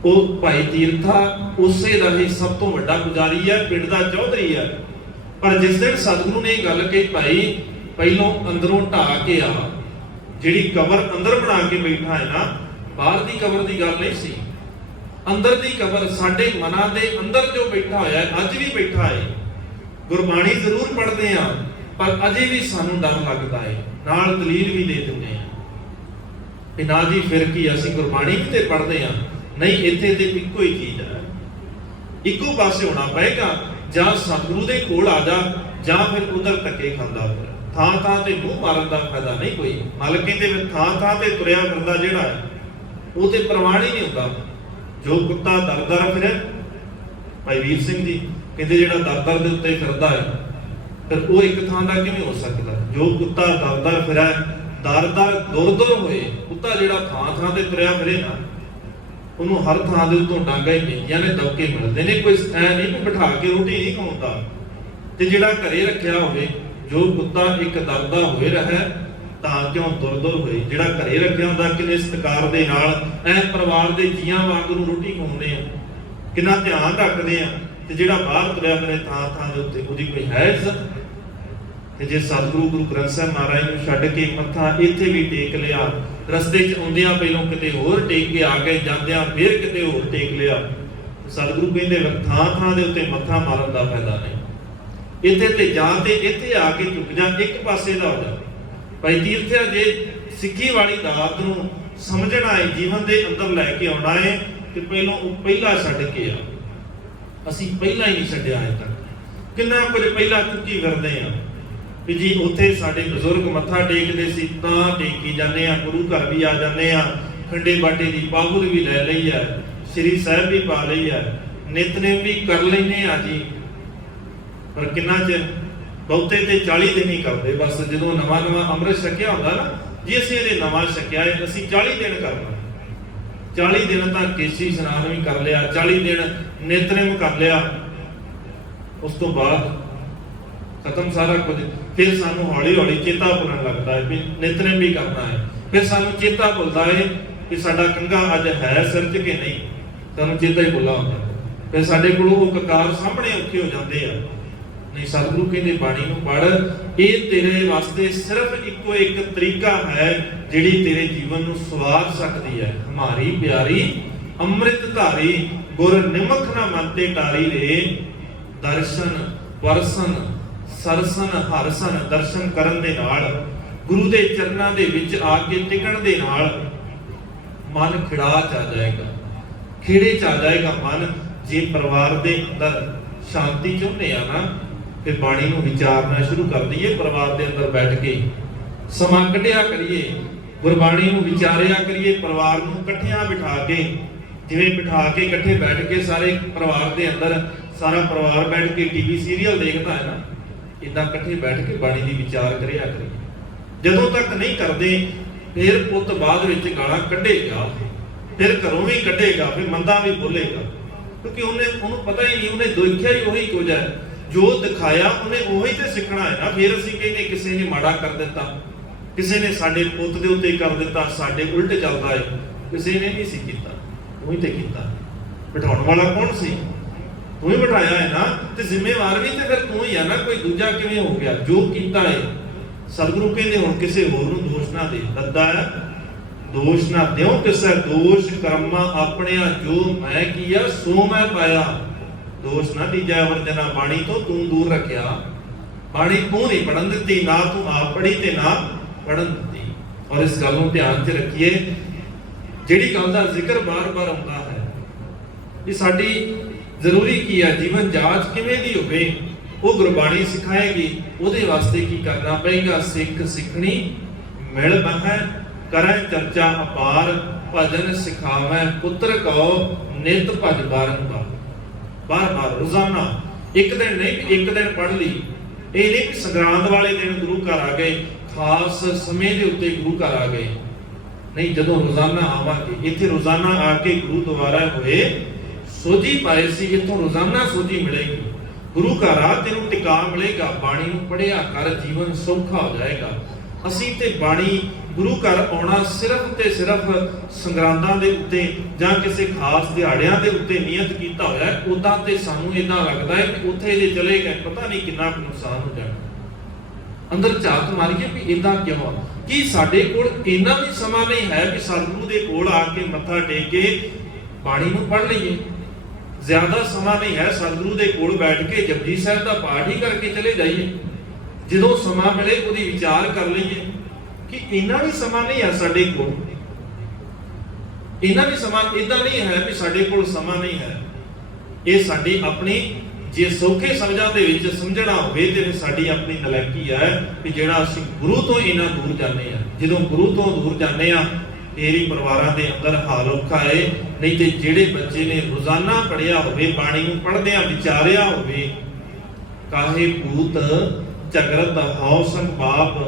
ਉਹ ਭਾਈ ਤੀਰਥਾ ਉਸੇ ਦਾ ਹੀ ਸਭ ਤੋਂ ਵੱਡਾ ਪੁਜਾਰੀ ਹੈ, ਪਿੰਡ ਦਾ ਚੌਧਰੀ ਹੈ। ਪਰ ਜਿਸ ਦਿਨ ਸਤਿਗੁਰੂ ਨੇ ਇਹ ਗੱਲ ਕਹੀ, ਭਾਈ ਪਹਿਲੋਂ ਅੰਦਰੋਂ ਢਾਹ ਕੇ ਆ, ਜਿਹੜੀ ਕਬਰ ਅੰਦਰ ਬਣਾ ਕੇ ਬੈਠਾ ਹੈ ਨਾ, ਬਾਹਰ ਦੀ ਕਬਰ ਦੀ ਗੱਲ ਨਹੀਂ ਸੀ। ਅੰਦਰ ਦੀ ਕਬਰ ਸਾਡੇ ਮਨਾਂ ਦੇ ਅੰਦਰ ਜੋ ਬੈਠਾ ਹੋਇਆ ਹੈ, ਅੱਜ ਵੀ ਬੈਠਾ ਹੈ। ਗੁਰਬਾਣੀ ਜ਼ਰੂਰ ਪੜ੍ਹਦੇ ਆ, ਪਰ ਅਜੇ ਵੀ ਸਾਨੂੰ ਡਰ ਲੱਗਦਾ ਹੈ। ਨਾਲ ਦਲੀਲ ਵੀ ਦੇ ਦਿੰਦੇ ਆ ਕਿ ਨਾ ਜੀ ਫਿਰ ਕੀ, ਅਸੀਂ ਗੁਰਬਾਣੀ ਵੀ ਤੇ ਪੜ੍ਹਦੇ ਆ। ਨਹੀਂ, ਇੱਥੇ ਤੇ ਇੱਕੋ ਹੀ ਚੀਜ਼ ਹੈ, ਇੱਕੋ ਪਾਸੇ ਹੋਣਾ ਪਏਗਾ। ਜਾਂ ਸਤਿਗੁਰੂ ਦੇ ਕੋਲ ਆ ਜਾ, ਜਾਂ ਫਿਰ ਉਧਰ ਧੱਕੇ ਖਾਂਦਾ ਫਿਰ। ਥਾਂ ਥਾਂ ਤੇ ਮੂੰਹ ਮਾਰਨ ਦਾ ਫਾਇਦਾ ਨਹੀਂ ਕੋਈ। ਮਾਲਕ ਕਹਿੰਦੇ ਫਿਰ ਥਾਂ ਥਾਂ ਤੇ ਤੁਰਿਆ ਫਿਰਦਾ ਜਿਹੜਾ ਹੈ, ਉਹ ਤੇ ਪ੍ਰਵਾਨ ਹੀ ਨਹੀਂ ਹੁੰਦਾ। ਜੋ ਕੁੱਤਾ ਦਰ ਦਰ ਫਿਰੇ, ਭਾਈ ਵੀਰ ਸਿੰਘ ਜੀ ਕਹਿੰਦੇ ਜਿਹੜਾ ਦਰ ਦਰ ਦੇ ਉੱਤੇ ਫਿਰਦਾ ਹੈ, ਫਿਰ ਉਹ ਇੱਕ ਥਾਂ ਦਾ ਕਿਵੇਂ ਹੋ ਸਕਦਾ? ਜੋ ਕੁੱਤਾ ਦਰ ਦਰ ਫਿਰੇ, ਦਰ ਦਰ ਦੁਰ ਦੁਰ ਹੋਏ, ਕੁੱਤਾ ਜਿਹੜਾ ਥਾਂ ਥਾਂ ਤੇ ਤੁਰਿਆ ਫਿਰੇ ਨਾ, ਉਹਨੂੰ ਹਰ ਥਾਂ ਦੇ ਉੱਤੋਂ ਡਾਂਗਾ ਹੀ ਮਿਲਦੀਆਂ ਨੇ, ਦਬਕੇ ਮਿਲਦੇ ਨੇ। ਕੋਈ ਐ ਨਹੀਂ ਕੋਈ ਬਿਠਾ ਕੇ ਰੋਟੀ ਨਹੀਂ ਖਾਉਂਦਾ। ਤੇ ਜਿਹੜਾ ਘਰੇ ਰੱਖਿਆ ਹੋਵੇ, ਜੋ ਕੁੱਤਾ ਇੱਕ ਦਰਦਾ ਹੋਏ ਰਹੇ ਤਾਂ ਕਿਉਂ ਦੁਰ ਦੁਰ ਹੋਏ। ਜਿਹੜਾ ਘਰੇ ਰੱਖਿਆ ਹੁੰਦਾ ਕਿੰਨੇ ਸਤਿਕਾਰ ਦੇ ਨਾਲ ਐ ਪਰਿਵਾਰ ਦੇ ਜੀਆਂ ਵਾਂਗ ਨੂੰ ਰੋਟੀ ਖਵਾਉਂਦੇ ਆ, ਕਿੰਨਾ ਧਿਆਨ ਰੱਖਦੇ ਆ। ਤੇ ਜਿਹੜਾ ਬਾਹਰ ਤੁਰਿਆ ਫਿਰੇ ਥਾਂ ਥਾਂ ਦੇ ਉੱਤੇ, ਉਹਦੀ ਕੋਈ ਹੈ ਇੱਜ਼ਤ? ਤੇ ਜੇ ਸਤਿਗੁਰੂ ਗੁਰੂ ਗ੍ਰੰਥ ਸਾਹਿਬ ਮਹਾਰਾਜ ਨੂੰ ਛੱਡ ਕੇ ਮੱਥਾ ਇੱਥੇ ਵੀ ਟੇਕ ਲਿਆ, ਰਸਤੇ 'ਚ ਆਉਂਦਿਆਂ ਪਹਿਲੋਂ ਕਿਤੇ ਹੋਰ ਟੇਕ ਕੇ ਆ ਗਏ, ਜਾਂਦਿਆਂ ਫਿਰ ਕਿਤੇ ਹੋਰ ਟੇਕ ਲਿਆ, ਸਤਿਗੁਰੂ ਕਹਿੰਦੇ ਥਾਂ ਥਾਂ ਦੇ ਉੱਤੇ ਮੱਥਾ ਮਾਰਨ ਦਾ ਫਾਇਦਾ ਨਹੀਂ। ਇੱਥੇ ਤੇ ਜਾਂ ਤੇ ਇੱਥੇ ਆ ਕੇ ਝੁਕ ਜਾ, ਇੱਕ ਪਾਸੇ ਦਾ ਹੋ ਜਾ। ਭਾਈ ਤੀਰਥਿਆ, ਜੇ ਸਿੱਖੀ ਵਾਲੀ ਦਾਤ ਨੂੰ ਸਮਝਣਾ ਹੈ, ਜੀਵਨ ਦੇ ਅੰਦਰ ਲੈ ਕੇ ਆਉਣਾ ਹੈ, ਤੇ ਪਹਿਲੋਂ ਉਹ ਪਹਿਲਾ ਛੱਡ ਕੇ ਆ। ਅਸੀਂ ਪਹਿਲਾਂ ਹੀ ਨਹੀਂ ਛੱਡਿਆ ਅਜੇ ਤੱਕ। ਕਿੰਨਾ ਕੁਝ ਪਹਿਲਾਂ ਚੁੱਕੀ ਫਿਰਦੇ ਆ ਵੀ ਜੀ ਉੱਥੇ ਸਾਡੇ ਬਜ਼ੁਰਗ ਮੱਥਾ ਟੇਕਦੇ ਸੀ ਤਾਂ ਟੇਕੀ ਜਾਂਦੇ ਆ, ਗੁਰੂ ਘਰ ਵੀ ਆ ਜਾਂਦੇ ਆ, ਖੰਡੇ ਬਾਟੇ ਦੀ ਪਾਹੁਲ ਵੀ ਲੈ ਲਈ ਹੈ, ਸ੍ਰੀ ਸਾਹਿਬ ਵੀ ਪਾ ਲਈ ਹੈ, ਨਿਤਨੇਮ ਵੀ ਕਰ ਲੈਨੇ ਆ ਜੀ। ਪਰ ਕਿੰਨਾ ਚਿਰ? ਬਹੁਤੇ ਤੇ 40 ਦਿਨ ਹੀ ਕਰਦੇ ਬਸ। ਜਦੋਂ ਨਵਾਂ ਨਵਾਂ ਅੰਮ੍ਰਿਤ ਛਕਿਆ ਹੁੰਦਾ ਨਾ ਜੀ, ਅਸੀਂ ਇਹਦੇ ਨਵਾਂ ਛਕਿਆ ਹੈ, ਅਸੀਂ 40 ਦਿਨ ਕਰਨਾ। 40 ਦਿਨ ਤਾਂ ਕੇਸੀ ਇਸ਼ਨਾਨ ਵੀ ਕਰ ਲਿਆ, 40 ਦਿਨ ਨਿਤਨੇਮ ਕਰ ਲਿਆ, ਉਸ ਤੋਂ ਬਾਅਦ ਖਤਮ ਸਾਰਾ ਕੁਝ। ਫਿਰ ਸਾਨੂੰ ਹੌਲੀ ਹੌਲੀ ਚੇਤਾ ਭੁੱਲਣ ਲੱਗਦਾ ਹੈ ਵੀ ਨਿਤਨੇਮ ਵੀ ਕਰਨਾ ਹੈ। ਫਿਰ ਸਾਨੂੰ ਚੇਤਾ ਭੁੱਲਦਾ ਹੈ ਕਿ ਸਾਡਾ ਕੰਘਾ ਅੱਜ ਹੈ ਸਿਰ 'ਚ ਕਿ ਨਹੀਂ, ਸਾਨੂੰ ਚੇਤਾ ਹੀ ਭੁੱਲਾ ਹੁੰਦਾ। ਫਿਰ ਸਾਡੇ ਕੋਲ ਉਹ ਕਕਾਰ ਸਾਹਮਣੇ ਔਖੇ ਹੋ ਜਾਂਦੇ ਆ। ਨਹੀਂ, ਸਤਿਗੁਰੂ ਕਹਿੰਦੇ ਬਾਣੀ ਨੂੰ ਪੜ੍ਹ, ਇਹ ਤੇਰੇ ਵਾਸਤੇ ਸਿਰਫ ਇੱਕੋ ਇੱਕ ਤਰੀਕਾ ਹੈ ਜਿਹੜੀ ਤੇਰੇ ਜੀਵਨ ਨੂੰ ਸਵਾਰ ਸਕਦੀ ਹੈ। ਹਮਾਰੀ ਪਿਆਰੀ ਅੰਮ੍ਰਿਤ ਧਾਰੀ, ਗੁਰ ਨਿਮਖ ਨਾ ਮਨ ਤੇ ਟਾਰੀ ਰੇ। ਦਰਸ਼ਨ ਪਰਸਨ ਸਰਸਨ ਹਰਸਨ, ਦਰਸ਼ਨ ਕਰਨ ਦੇ ਨਾਲ, ਗੁਰੂ ਦੇ ਚਰਨਾਂ ਦੇ ਵਿੱਚ ਆ ਕੇ ਟਿਕਣ ਦੇ ਨਾਲ ਮਨ ਖਿੜਾ ਚ ਆ ਜਾਏਗਾ, ਖੇੜੇ ਚ ਆ ਜਾਏਗਾ ਮਨ। ਜੇ ਪਰਿਵਾਰ ਦੇ ਅੰਦਰ ਸ਼ਾਂਤੀ ਚਾਹੁੰਦੇ ਆ ਨਾ, ਫਿਰ ਬਾਣੀ ਨੂੰ ਵਿਚਾਰਨਾ ਸ਼ੁਰੂ ਕਰ ਦਈਏ। ਪਰਿਵਾਰ ਦੇ ਅੰਦਰ ਬੈਠ ਕੇ ਸਮਾਂ ਕੱਢਿਆ ਕਰੀਏ, ਗੁਰਬਾਣੀ ਨੂੰ ਵਿਚਾਰਿਆ ਕਰੀਏ। ਪਰਿਵਾਰ ਨੂੰ ਇਕੱਠਿਆਂ ਬਿਠਾ ਕੇ, ਜਿਵੇਂ ਬਿਠਾ ਕੇ ਇਕੱਠੇ ਬੈਠ ਕੇ ਸਾਰੇ ਪਰਿਵਾਰ ਦੇ ਅੰਦਰ, ਸਾਰਾ ਪਰਿਵਾਰ ਬੈਠ ਕੇ ਟੀਵੀ ਸੀਰੀਅਲ ਦੇਖਦਾ ਹੈ ਨਾ, ਇਦਾਂ ਇਕੱਠੇ ਬੈਠ ਕੇ ਬਾਣੀ ਦੀ ਵਿਚਾਰ ਕਰਿਆ ਕਰੀਏ। ਜਦੋਂ ਤੱਕ ਨਹੀਂ ਕਰਦੇ, ਫਿਰ ਪੁੱਤ ਬਾਅਦ ਵਿੱਚ ਗਾਲਾਂ ਕੱਢੇਗਾ। ਫਿਰ ਘਰੋਂ ਵੀ ਕੱਢੇਗਾ, ਫਿਰ ਮੰਦਾ ਵੀ ਬੋਲੇਗਾ, ਕਿਉਂਕਿ ਉਹਨੂੰ ਪਤਾ ਹੀ ਨਹੀਂ, ਉਹਨੇ ਦੇਖਿਆ ਹੀ ਉਹੀ ਕੁਝ ਹੈ, ਜੋ ਦਿਖਾਇਆ ਉਹਨੇ ਉਹੀ ਤੇ ਸਿੱਖਣਾ ਹੈ ਨਾ। ਫਿਰ ਅਸੀਂ ਕਹਿੰਦੇ ਕਿਸੇ ਨੇ ਮਾੜਾ ਕਰ ਦਿੱਤਾ, ਕਿਸੇ ਨੇ ਸਾਡੇ ਪੁੱਤ ਦੇ ਉੱਤੇ ਕਰ ਦਿੱਤਾ, ਸਾਡੇ ਉਲਟ ਚੱਲਦਾ ਹੈ, ਕਿਸੇ ਨੇ ਨਹੀਂ ਸੀ ਕੀਤਾ, ਉਹੀ ਤੇ ਕੀਤਾ। ਬਿਠਾਉਣ ਵਾਲਾ ਕੌਣ ਸੀ? ਤੂੰ ਹੀ ਬਿਠਾਇਆ ਹੈ ਨਾ, ਤੇ ਜ਼ਿੰਮੇਵਾਰ ਵੀ ਤੇ ਫਿਰ ਤੂੰ ਹੀ ਆ ਨਾ, ਕੋਈ ਦੂਜਾ ਕਿਵੇਂ ਹੋ ਗਿਆ? ਜੋ ਕੀਤਾ ਹੈ ਸਤਿਗੁਰੂ ਕਹਿੰਦੇ ਹੁਣ ਕਿਸੇ ਹੋਰ ਨੂੰ ਦੋਸ਼ ਨਾ ਦੇ। ਦੱਦਾ ਹੈ ਦੋਸ਼ ਨਾ ਦਿਓ ਕਿਸੇ, ਦੋਸ਼ ਕਰਮਾ ਆਪਣਿਆ, ਜੋ ਮੈਂ ਕੀਆ ਸੋ ਮੈਂ ਪਾਇਆ। ਦੋਸ਼ ਨਾ ਦੀਜੈ ਵਰਜਨਾ, ਬਾਣੀ ਤੋਂ ਤੂੰ ਦੂਰ ਰੱਖਿਆ, ਬਾਣੀ ਤੂੰ ਨਹੀਂ ਪੜਨ ਦਿੱਤੀ, ਨਾ ਤੂੰ ਆਪ ਪੜ੍ਹੀ ਤੇ ਨਾ ਪੜਨ ਦਿੱਤੀ। ਔਰ ਇਸ ਗੱਲ ਨੂੰ ਧਿਆਨ 'ਚ ਰੱਖੀਏ, ਜਿਹੜੀ ਗੱਲ ਦਾ ਜ਼ਿਕਰ ਬਾਰ-ਬਾਰ ਆਉਂਦਾ ਹੈ, ਇਹ ਸਾਡੀ ਜ਼ਰੂਰੀ ਕੀ ਹੈ, ਜੀਵਨ ਜਾਂਚ ਕਿਵੇਂ ਦੀ ਹੋਵੇ, ਉਹ ਗੁਰਬਾਣੀ ਸਿਖਾਏਗੀ। ਉਹਦੇ ਵਾਸਤੇ ਕੀ ਕਰਨਾ ਪਏਗਾ? ਸਿੱਖ ਸਿੱਖਣੀ ਮਿਲ ਬਹਿ, ਕਰੈ ਚਰਚਾ ਅਪਾਰ, ਭਜਨ ਸਿਖਾਵੈ ਪੁੱਤਰ ਕਉ, ਨਿਤ ਭਜ ਬਾਰੰਬਾਰ। ਬਾਰ-ਬਾਰ ਰੋਜ਼ਾਨਾ, ਇੱਕ ਦਿਨ ਨਹੀਂ, ਇੱਕ ਦਿਨ ਪੜ੍ਹ ਲਈ। ਇਹ ਨਹੀਂ ਕਿ ਸੰਗਰਾਂਦ ਵਾਲੇ ਦਿਨ ਗੁਰੂ ਘਰ ਆ ਗਏ, ਖਾਸ ਸਮੇਂ ਦੇ ਉੱਤੇ ਗੁਰੂ ਘਰ ਆ ਗਏ, ਨਹੀਂ, ਜਦੋਂ ਰੋਜ਼ਾਨਾ ਆਵਾਂਗੇ। ਇੱਥੇ ਰੋਜ਼ਾਨਾ ਆ ਕੇ ਗੁਰੂ ਦੁਆਰਾ ਹੋਏ ਸੋਝੀ ਪਾਏ ਸੀ, ਇੱਥੋਂ ਰੋਜ਼ਾਨਾ ਸੋਝੀ ਮਿਲੇਗੀ। ਗੁਰੂ ਘਰ ਆ, ਤੈਨੂੰ ਟਿਕਾ ਮਿਲੇਗਾ, ਬਾਣੀ ਨੂੰ ਪੜ੍ਹਿਆ ਕਰ, ਜੀਵਨ ਸੌਖਾ ਹੋ ਜਾਏਗਾ। ਅਸੀਂ ਤੇ ਬਾਣੀ ਗੁਰੂ ਘਰ ਆਉਣਾ ਸਿਰਫ ਤੇ ਸਿਰਫ ਸੰਗਰਾਂਦਾਂ ਦੇ ਉੱਤੇ ਜਾਂ ਕਿਸੇ ਖਾਸ ਦਿਹਾੜਿਆਂ ਦੇ ਉੱਤੇ ਨਿਯਤ ਕੀਤਾ ਹੋਇਆ। ਉਦਾਂ ਤੇ ਸਾਨੂੰ ਇਦਾਂ ਲੱਗਦਾ ਹੈ ਕਿ ਉੱਥੇ ਜੇ ਚਲੇ ਗਏ ਪਤਾ ਨਹੀਂ ਕਿੰਨਾ ਕੁ ਨੁਕਸਾਨ ਹੋ ਜਾਣਾ। ਅੰਦਰ ਝਾਤ ਮਾਰੀਏ ਵੀ ਇਦਾਂ ਕਿਉਂ? ਕੀ ਸਾਡੇ ਕੋਲ ਇੰਨਾ ਵੀ ਸਮਾਂ ਨਹੀਂ ਹੈ ਵੀ ਸਤਿਗੁਰੂ ਦੇ ਕੋਲ ਆ ਕੇ ਮੱਥਾ ਟੇਕ ਕੇ ਬਾਣੀ ਨੂੰ ਪੜ੍ਹ ਲਈਏ? ਜ਼ਿਆਦਾ ਸਮਾਂ ਨਹੀਂ ਹੈ ਸਤਿਗੁਰੂ ਦੇ ਕੋਲ ਬੈਠ ਕੇ ਜਪਜੀ ਸਾਹਿਬ ਦਾ ਪਾਠ ਹੀ ਕਰਕੇ ਚਲੇ ਜਾਈਏ, ਜਦੋਂ ਸਮਾਂ ਮਿਲੇ ਉਹਦੀ ਵਿਚਾਰ ਕਰ ਲਈਏ। ਕਿ ਇੰਨਾ ਵੀ ਸਮਾਂ ਨਹੀਂ ਹੈ ਸਾਡੇ ਕੋਲ, ਇੰਨਾ ਵੀ ਸਮਾਂ ਇਦਾਂ ਨਹੀਂ ਹੈ ਵੀ ਸਾਡੇ ਕੋਲ ਸਮਾਂ ਨਹੀਂ ਹੈ। ਇਹ ਸਾਡੀ ਆਪਣੀ, ਜੇ ਸੌਖੇ ਸਮਝਾਂ ਦੇ ਵਿੱਚ ਸਮਝਣਾ ਹੋਵੇ ਤੇ ਸਾਡੀ ਆਪਣੀ ਨਲਾਇਕੀ ਹੈ ਕਿ ਜਿਹੜਾ ਅਸੀਂ ਗੁਰੂ ਤੋਂ ਇੰਨਾ ਦੂਰ ਜਾਂਦੇ ਆ। ਜਦੋਂ ਗੁਰੂ ਤੋਂ ਦੂਰ ਜਾਂਦੇ ਆ ਤੇਰੀ ਪਰਿਵਾਰਾਂ ਦੇ ਅੰਦਰ ਹਾਲ ਔਖਾ ਹੈ। ਨਹੀਂ ਤੇ ਜਿਹੜੇ ਬੱਚੇ ਨੇ ਰੋਜ਼ਾਨਾ ਪੜ੍ਹਿਆ ਹੋਵੇ, ਬਾਣੀ ਨੂੰ ਪੜ੍ਹਦਿਆਂ ਵਿਚਾਰਿਆ ਹੋਵੇ, ਕਾਹੇ ਭੂਤ ਝਗਰਤ ਹਉ ਸੰਗ ਬਾਪ,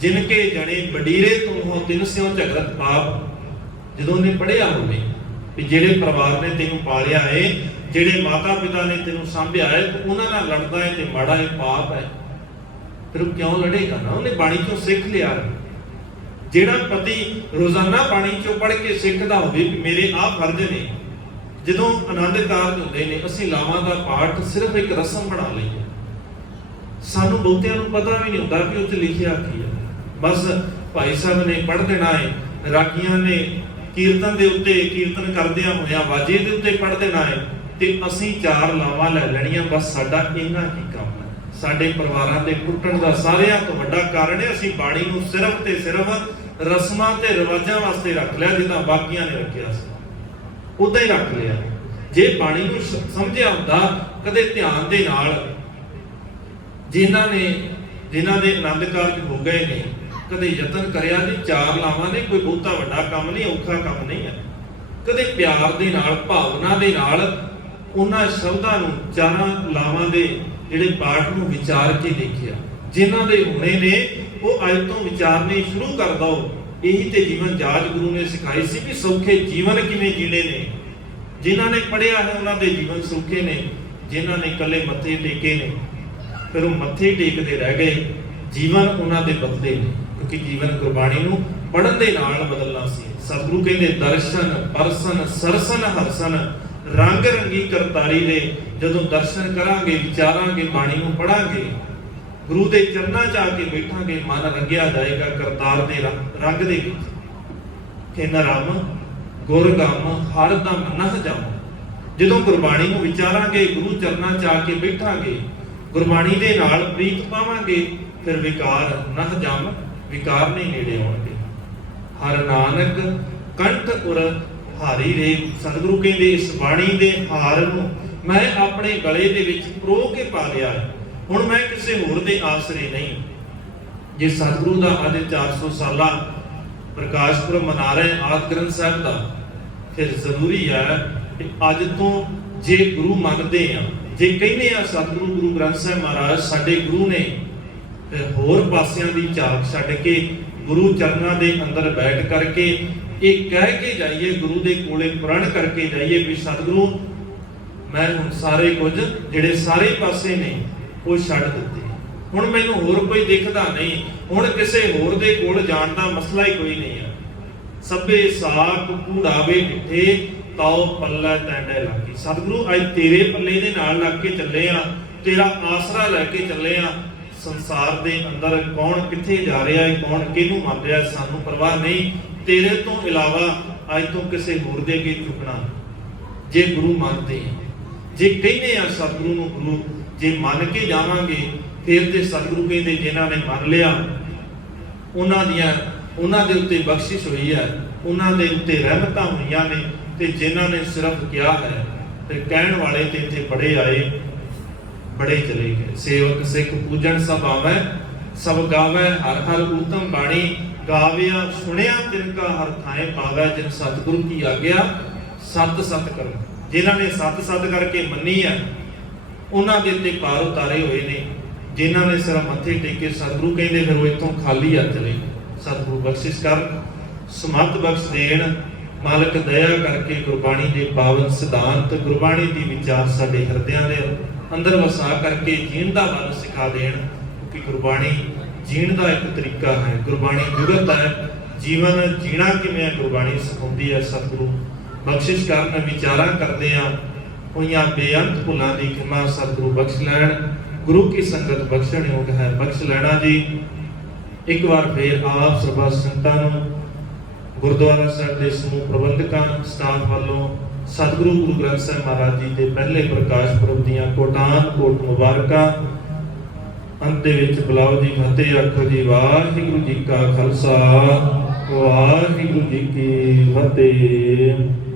ਜਿਨ ਕੇ ਜਣੇ ਵਡੀਰੇ ਤੂੰ ਹੋ ਤਿਨ ਸਿਓ ਝਗਰਤ ਪਾਪ। ਜਦੋਂ ਉਹਨੇ ਪੜ੍ਹਿਆ ਹੋਵੇ ਕਿ ਜਿਹੜੇ ਪਰਿਵਾਰ ਨੇ ਤੈਨੂੰ ਪਾਲਿਆ ਹੈ, ਜਿਹੜੇ ਮਾਤਾ ਪਿਤਾ ਨੇ ਤੈਨੂੰ ਸਾਂਭਿਆ ਹੈ, ਤੂੰ ਉਹਨਾਂ ਨਾਲ ਲੜਦਾ ਹੈ ਤੇ ਮਾੜਾ ਹੈ, ਪਾਪ ਹੈ, ਫਿਰ ਉਹ ਕਿਉਂ ਲੜੇਗਾ ਨਾ? ਉਹਨੇ ਬਾਣੀ ਚੋਂ ਸਿੱਖ ਲਿਆ। ਜਿਹੜਾ ਪਤੀ ਰੋਜ਼ਾਨਾ ਬਾਣੀ ਚੋਂ ਪੜ੍ਹ ਕੇ ਸਿੱਖਦਾ ਹੋਵੇ ਵੀ ਮੇਰੇ ਆਹ ਫਰਜ਼ ਨੇ, ਜਦੋਂ ਆਨੰਦ ਕਾਰਜ ਹੁੰਦੇ ਨੇ ਅਸੀਂ ਲਾਵਾਂ ਦਾ ਪਾਠ ਸਿਰਫ ਇੱਕ ਰਸਮ ਬਣਾ ਲਈਏ, ਸਾਨੂੰ ਬਹੁਤਿਆਂ ਨੂੰ ਪਤਾ ਵੀ ਨਹੀਂ ਹੁੰਦਾ ਕਿ ਉਹ 'ਚ ਲਿਖਿਆ ਕੀ ਹੈ। ਬਸ ਭਾਈ ਸਾਹਿਬ ਨੇ ਪੜ੍ਹ ਦੇਣਾ ਹੈ, ਰਾਗੀਆਂ ਨੇ ਕੀਰਤਨ ਦੇ ਉੱਤੇ ਕੀਰਤਨ ਕਰਦਿਆਂ ਹੋਇਆਂ ਵਾਜੇ ਦੇ ਉੱਤੇ ਪੜ੍ਹ ਦੇਣਾ ਹੈ, ਤੇ ਅਸੀਂ 4 ਲਾਵਾਂ ਲੈ ਲੈਣੀਆਂ। ਬਸ ਸਾਡਾ ਇੰਨਾ ਕੀ ਕੰਮ ਹੈ। ਸਾਡੇ ਪਰਿਵਾਰਾਂ ਦੇ ਟੁੱਟਣ ਦਾ ਸਾਰਿਆਂ ਤੋਂ ਵੱਡਾ ਕਾਰਨ ਹੈ ਅਸੀਂ ਬਾਣੀ ਨੂੰ ਸਿਰਫ ਤੇ ਸਿਰਫ ਰਸਮਾਂ ਤੇ ਰਿਵਾਜਾਂ ਵਾਸਤੇ ਰੱਖ ਲਿਆ, ਜਿੱਦਾਂ ਬਾਕੀਆਂ ਨੇ ਰੱਖਿਆ ਸੀ ਉਦਾਂ ਹੀ ਰੱਖ ਲਿਆ। ਜੇ ਬਾਣੀ ਨੂੰ ਸਮਝਿਆ ਹੁੰਦਾ, ਕਦੇ ਧਿਆਨ ਦੇ ਨਾਲ ਜਿਨ੍ਹਾਂ ਦੇ ਆਨੰਦ ਕਾਰਜ ਹੋ ਗਏ ਨੇ, ਕਦੇ ਯਤਨ ਕਰਿਆ ਨਹੀਂ। 4 ਲਾਵਾਂ ਨੇ ਕੋਈ ਬਹੁਤਾ ਵੱਡਾ ਕੰਮ ਨਹੀਂ, ਔਖਾ ਕੰਮ ਨਹੀਂ ਹੈ। ਕਦੇ ਪਿਆਰ ਦੇ ਨਾਲ, ਭਾਵਨਾ ਦੇ ਨਾਲ ਉਹਨਾਂ ਸ਼ਬਦਾਂ ਨੂੰ, 4 ਲਾਵਾਂ ਦੇ ਜਿਹੜੇ ਪਾਠ ਨੂੰ ਵਿਚਾਰ ਕੇ ਦੇਖਿਆ। ਜਿਨ੍ਹਾਂ ਦੇ ਹੋਣੇ ਨੇ ਉਹ ਅੱਜ ਤੋਂ ਵਿਚਾਰਨੇ ਸ਼ੁਰੂ ਕਰ ਦਿਓ। ਇਹੀ ਤੇ ਜੀਵਨ ਜਾਚ ਗੁਰੂ ਨੇ ਸਿਖਾਈ ਸੀ ਕਿ ਸੌਖੇ ਜੀਵਨ ਕਿਵੇਂ ਜੀਣੇ ਨੇ। ਜਿਨ੍ਹਾਂ ਨੇ ਪੜ੍ਹਿਆ ਹੈ ਉਹਨਾਂ ਦੇ ਜੀਵਨ ਸੌਖੇ ਨੇ, ਜਿਨ੍ਹਾਂ ਨੇ ਇਕੱਲੇ ਮੱਥੇ ਟੇਕੇ ਨੇ ਫਿਰ ਉਹ ਮੱਥੇ ਟੇਕਦੇ ਰਹਿ ਗਏ, ਜੀਵਨ ਉਹਨਾਂ ਦੇ ਬਦਲੇ ਨੇ। ਕਿਉਂਕਿ ਜੀਵਨ ਗੁਰਬਾਣੀ ਨੂੰ ਪੜ੍ਹਨ ਦੇ ਨਾਲ ਬਦਲਣਾ ਸੀ। ਸਤਿਗੁਰੂ ਕਹਿੰਦੇ ਦਰਸ਼ਨ ਪਰਸਨ ਸਰਸਨ ਹਰਸਨ, ਰੰਗ ਰੰਗੀ ਕਰਤਾਰੀ ਦੇ। ਜਦੋਂ ਦਰਸ਼ਨ ਕਰਾਂਗੇ, ਵਿਚਾਰਾਂਗੇ, ਬਾਣੀ ਨੂੰ ਪੜਾਂਗੇ, ਗੁਰੂ ਦੇ ਚਰਨਾਂ 'ਚ ਆ ਕੇ ਬੈਠਾਂਗੇ, ਮਨ ਰੰਗਿਆ ਜਾਏਗਾ ਕਰਤਾਰ ਦੇ ਰੰਗ ਦੇ ਵਿੱਚ। ਕਿ ਨਰਮ ਗੁਰ ਗਮ ਹਰ ਦਮ ਨਹ ਜਾਮ। ਜਦੋਂ ਗੁਰਬਾਣੀ ਨੂੰ ਵਿਚਾਰਾਂਗੇ, ਗੁਰੂ ਚਰਨਾਂ 'ਚ ਆ ਕੇ ਬੈਠਾਂਗੇ, ਗੁਰਬਾਣੀ ਦੇ ਨਾਲ ਪ੍ਰੀਤ ਪਾਵਾਂਗੇ, ਫਿਰ ਵਿਕਾਰ ਨਹ ਜਾਮ, ਵਿਕਾਰ ਨਹੀਂ ਨੇੜੇ ਆਉਣਗੇ। ਹਰ ਨਾਨਕ ਕੰਠ ਉਰ ਹਾਰੀ ਰੇ। ਸਤਿਗੁਰੂ ਕਹਿੰਦੇ ਇਸ ਬਾਣੀ ਦੇ ਹਾਰ ਨੂੰ ਮੈਂ ਆਪਣੇ ਗਲੇ ਦੇ ਵਿੱਚ ਪਰੋ ਕੇ ਪਾ ਲਿਆ ਹੈ। ਹੁਣ ਮੈਂ ਕਿਸੇ ਹੋਰ ਦੇ ਆਸਰੇ ਨਹੀਂ। ਜੇ ਸਤਿਗੁਰੂ ਦਾ ਅੱਜ 400 ਸਾਲਾ ਪ੍ਰਕਾਸ਼ ਪੁਰਬ ਮਨਾ ਰਹੇ ਆਦਿ ਗ੍ਰੰਥ ਸਾਹਿਬ ਦਾ, ਫਿਰ ਜ਼ਰੂਰੀ ਹੈ ਕਿ ਅੱਜ ਤੋਂ ਜੇ ਗੁਰੂ ਮੰਨਦੇ ਆ, ਜੇ ਕਹਿੰਦੇ ਆ ਸਤਿਗੁਰੂ ਗੁਰੂ ਗ੍ਰੰਥ ਸਾਹਿਬ ਮਹਾਰਾਜ ਸਾਡੇ ਗੁਰੂ ਨੇ, ਫਿਰ ਹੋਰ ਪਾਸਿਆਂ ਦੀ ਝਾਕ ਛੱਡ ਕੇ ਗੁਰੂ ਚਰਨਾਂ ਦੇ ਅੰਦਰ ਬੈਠ ਕਰਕੇ ਇਹ ਕਹਿ ਕੇ ਜਾਈਏ, ਗੁਰੂ ਦੇ ਕੋਲੇ ਪ੍ਰਣ ਕਰਕੇ ਜਾਈਏ ਵੀ ਸਤਿਗੁਰੂ ਮੈਂ ਹੁਣ ਸਾਰੇ ਕੁਝ ਜਿਹੜੇ ਸਾਰੇ ਪਾਸੇ ਨੇ ਉਹ ਛੱਡ ਦਿੱਤੇ, ਹੁਣ ਮੈਨੂੰ ਹੋਰ ਕੋਈ ਦਿਖਦਾ ਨਹੀਂ, ਹੁਣ ਕਿਸੇ ਹੋਰ ਦੇ ਕੋਲ ਜਾਣ ਦਾ ਮਸਲਾ ਹੀ ਕੋਈ ਨਹੀਂ ਹੈ। ਸਭੇ ਸਾਖ ਕੂੜਾਵੇ ਡਿਠੇ ਤਾਉ ਪੱਲਾ ਟੈਂਡੇ ਲਾਗੀ। ਸਤਿਗੁਰੂ ਅੱਜ ਤੇਰੇ ਪੱਲੇ ਦੇ ਨਾਲ ਲੱਗ ਕੇ ਚੱਲੇ ਆ, ਤੇਰਾ ਆਸਰਾ ਲੈ ਕੇ ਚੱਲੇ ਆ। ਸੰਸਾਰ ਦੇ ਅੰਦਰ ਕੌਣ ਕਿੱਥੇ ਜਾ ਰਿਹਾ ਹੈ, ਕੌਣ ਕਿਹਨੂੰ ਮੰਨ ਰਿਹਾ, ਸਾਨੂੰ ਪਰਵਾਹ ਨਹੀਂ। ਤੇਰੇ ਤੋਂ ਇਲਾਵਾ ਅੱਜ ਤੋਂ ਕਿਸੇ ਹੋਰ ਦੇ ਅੱਗੇ ਝੁਕਣਾ। ਜੇ ਗੁਰੂ ਮੰਨਦੇ ਆ, ਜੇ ਕਹਿੰਦੇ ਆ ਸਤਿਗੁਰੂ ਨੂੰ ਗੁਰੂ, ਜੇ ਮੰਨ ਕੇ ਜਾਵਾਂਗੇ ਫਿਰ ਤੇ ਸਤਿਗੁਰੂ ਕਹਿੰਦੇ ਜਿਨ੍ਹਾਂ ਨੇ ਮੰਨ ਲਿਆ ਉਹਨਾਂ ਦੇ ਉੱਤੇ ਬਖਸ਼ਿਸ਼ ਹੋਈ ਹੈ, ਉਹਨਾਂ ਦੇ ਉੱਤੇ ਰਹਿਮਤਾਂ ਹੋਈਆਂ ਨੇ। ਤੇ ਜਿਨ੍ਹਾਂ ਨੇ ਸਿਰਫ ਕਿਹਾ ਹੈ ਤੇ ਕਹਿਣ ਵਾਲੇ ਤੇ ਇੱਥੇ ਬੜੇ ਆਏ ਬੜੇ ਚਲੇ ਗਏ। ਸੇਵਕ ਸਿੱਖ ਪੂਜਣ ਸਭ ਆਵੈ, ਸਭ ਗਾਵੈ ਹਰ ਹਰ ਊਤਮ ਬਾਣੀ। ਗਾਵਿਆ ਸੁਣਿਆ ਤਿਨਕਾ ਹਰ ਥਾਏ ਪਾਵੈ, ਜਿਨ ਸਤਿਗੁਰੂ ਕੀ ਆਗਿਆ ਸਤ ਸਤ ਕਰੋ। ਜਿਨ੍ਹਾਂ ਨੇ ਸਤ ਸਤ ਕਰਕੇ ਮੰਨੀ ਹੈ ਉਹਨਾਂ ਦੇ ਉੱਤੇ ਪਾਰ ਉਤਾਰੇ ਹੋਏ ਨੇ। ਜਿਨ੍ਹਾਂ ਨੇ ਸਿਰ ਮੱਥੇ ਟੇਕੇ ਸਤਿਗੁਰੂ ਕਹਿੰਦੇ ਫਿਰ ਉਹ ਇੱਥੋਂ ਖਾਲੀ ਹੱਥ ਚਲੇ। ਸਤਿਗੁਰੂ ਬਖਸ਼ਿਸ਼ ਕਰ, ਸਮੱਤ ਬਖਸ਼ ਦੇਣ ਮਾਲਕ, ਦਇਆ ਕਰਕੇ ਗੁਰਬਾਣੀ ਦੇ ਪਾਵਨ ਸਿਧਾਂਤ, ਗੁਰਬਾਣੀ ਦੀ ਵਿਚਾਰ ਸਾਡੇ ਹਿਰਦਿਆਂ ਦੇ ਅੰਦਰ ਵਸਾ ਕਰਕੇ ਜੀਣ ਦਾ ਵੱਲ ਸਿਖਾ ਦੇਣ। ਕਿਉਂਕਿ ਗੁਰਬਾਣੀ ਜੀਣ ਦਾ ਇੱਕ ਤਰੀਕਾ ਹੈ, ਗੁਰਬਾਣੀ ਜੁਗਤ ਹੈ, ਜੀਵਨ ਜੀਣਾ ਕਿਵੇਂ ਹੈ ਗੁਰਬਾਣੀ ਸਿਖਾਉਂਦੀ ਹੈ। ਸਤਿਗੁਰੂ ਬਖਸ਼ਿਸ਼ ਕਰਨ, ਵਿਚਾਰਾਂ ਕਰਦੇ ਆ ਹੋਈਆਂ ਬੇਅੰਤ ਭੁੱਲਾਂ ਦੀ ਖਿਮਾ ਸਤਿਗੁਰੂ ਬਖਸ਼ ਲੈਣ। ਗੁਰੂ ਕੀ ਸੰਗਤ ਬਖਸ਼ਣ ਯੋਗ ਹੈ, ਬਖਸ਼ ਲੈਣਾ ਜੀ। ਇੱਕ ਵਾਰ ਫੇਰ ਆਪ ਸਰਬੱਤ ਸੰਗਤਾਂ ਨੂੰ, ਗੁਰਦੁਆਰਾ ਸਾਹਿਬ ਦੇ ਸਮੂਹ ਪ੍ਰਬੰਧਕਾਂ ਸਟਾਫ ਵੱਲੋਂ ਸਤਿਗੁਰੂ ਗੁਰੂ ਗ੍ਰੰਥ ਸਾਹਿਬ ਮਹਾਰਾਜ ਜੀ ਦੇ ਪਹਿਲੇ ਪ੍ਰਕਾਸ਼ ਪੁਰਬ ਦੀਆਂ ਕੋਟਾਨ ਕੋਟ ਮੁਬਾਰਕਾਂ। ਅੰਤ ਦੇ ਵਿੱਚ ਬੁਲਾਓ ਜੀ ਫਤਿਹ ਆਖੋ ਜੀ। ਵਾਹਿਗੁਰੂ ਜੀ ਕਾ ਖਾਲਸਾ, ਵਾਹਿਗੁਰੂ ਜੀ ਕੀ ਫਤਿਹ।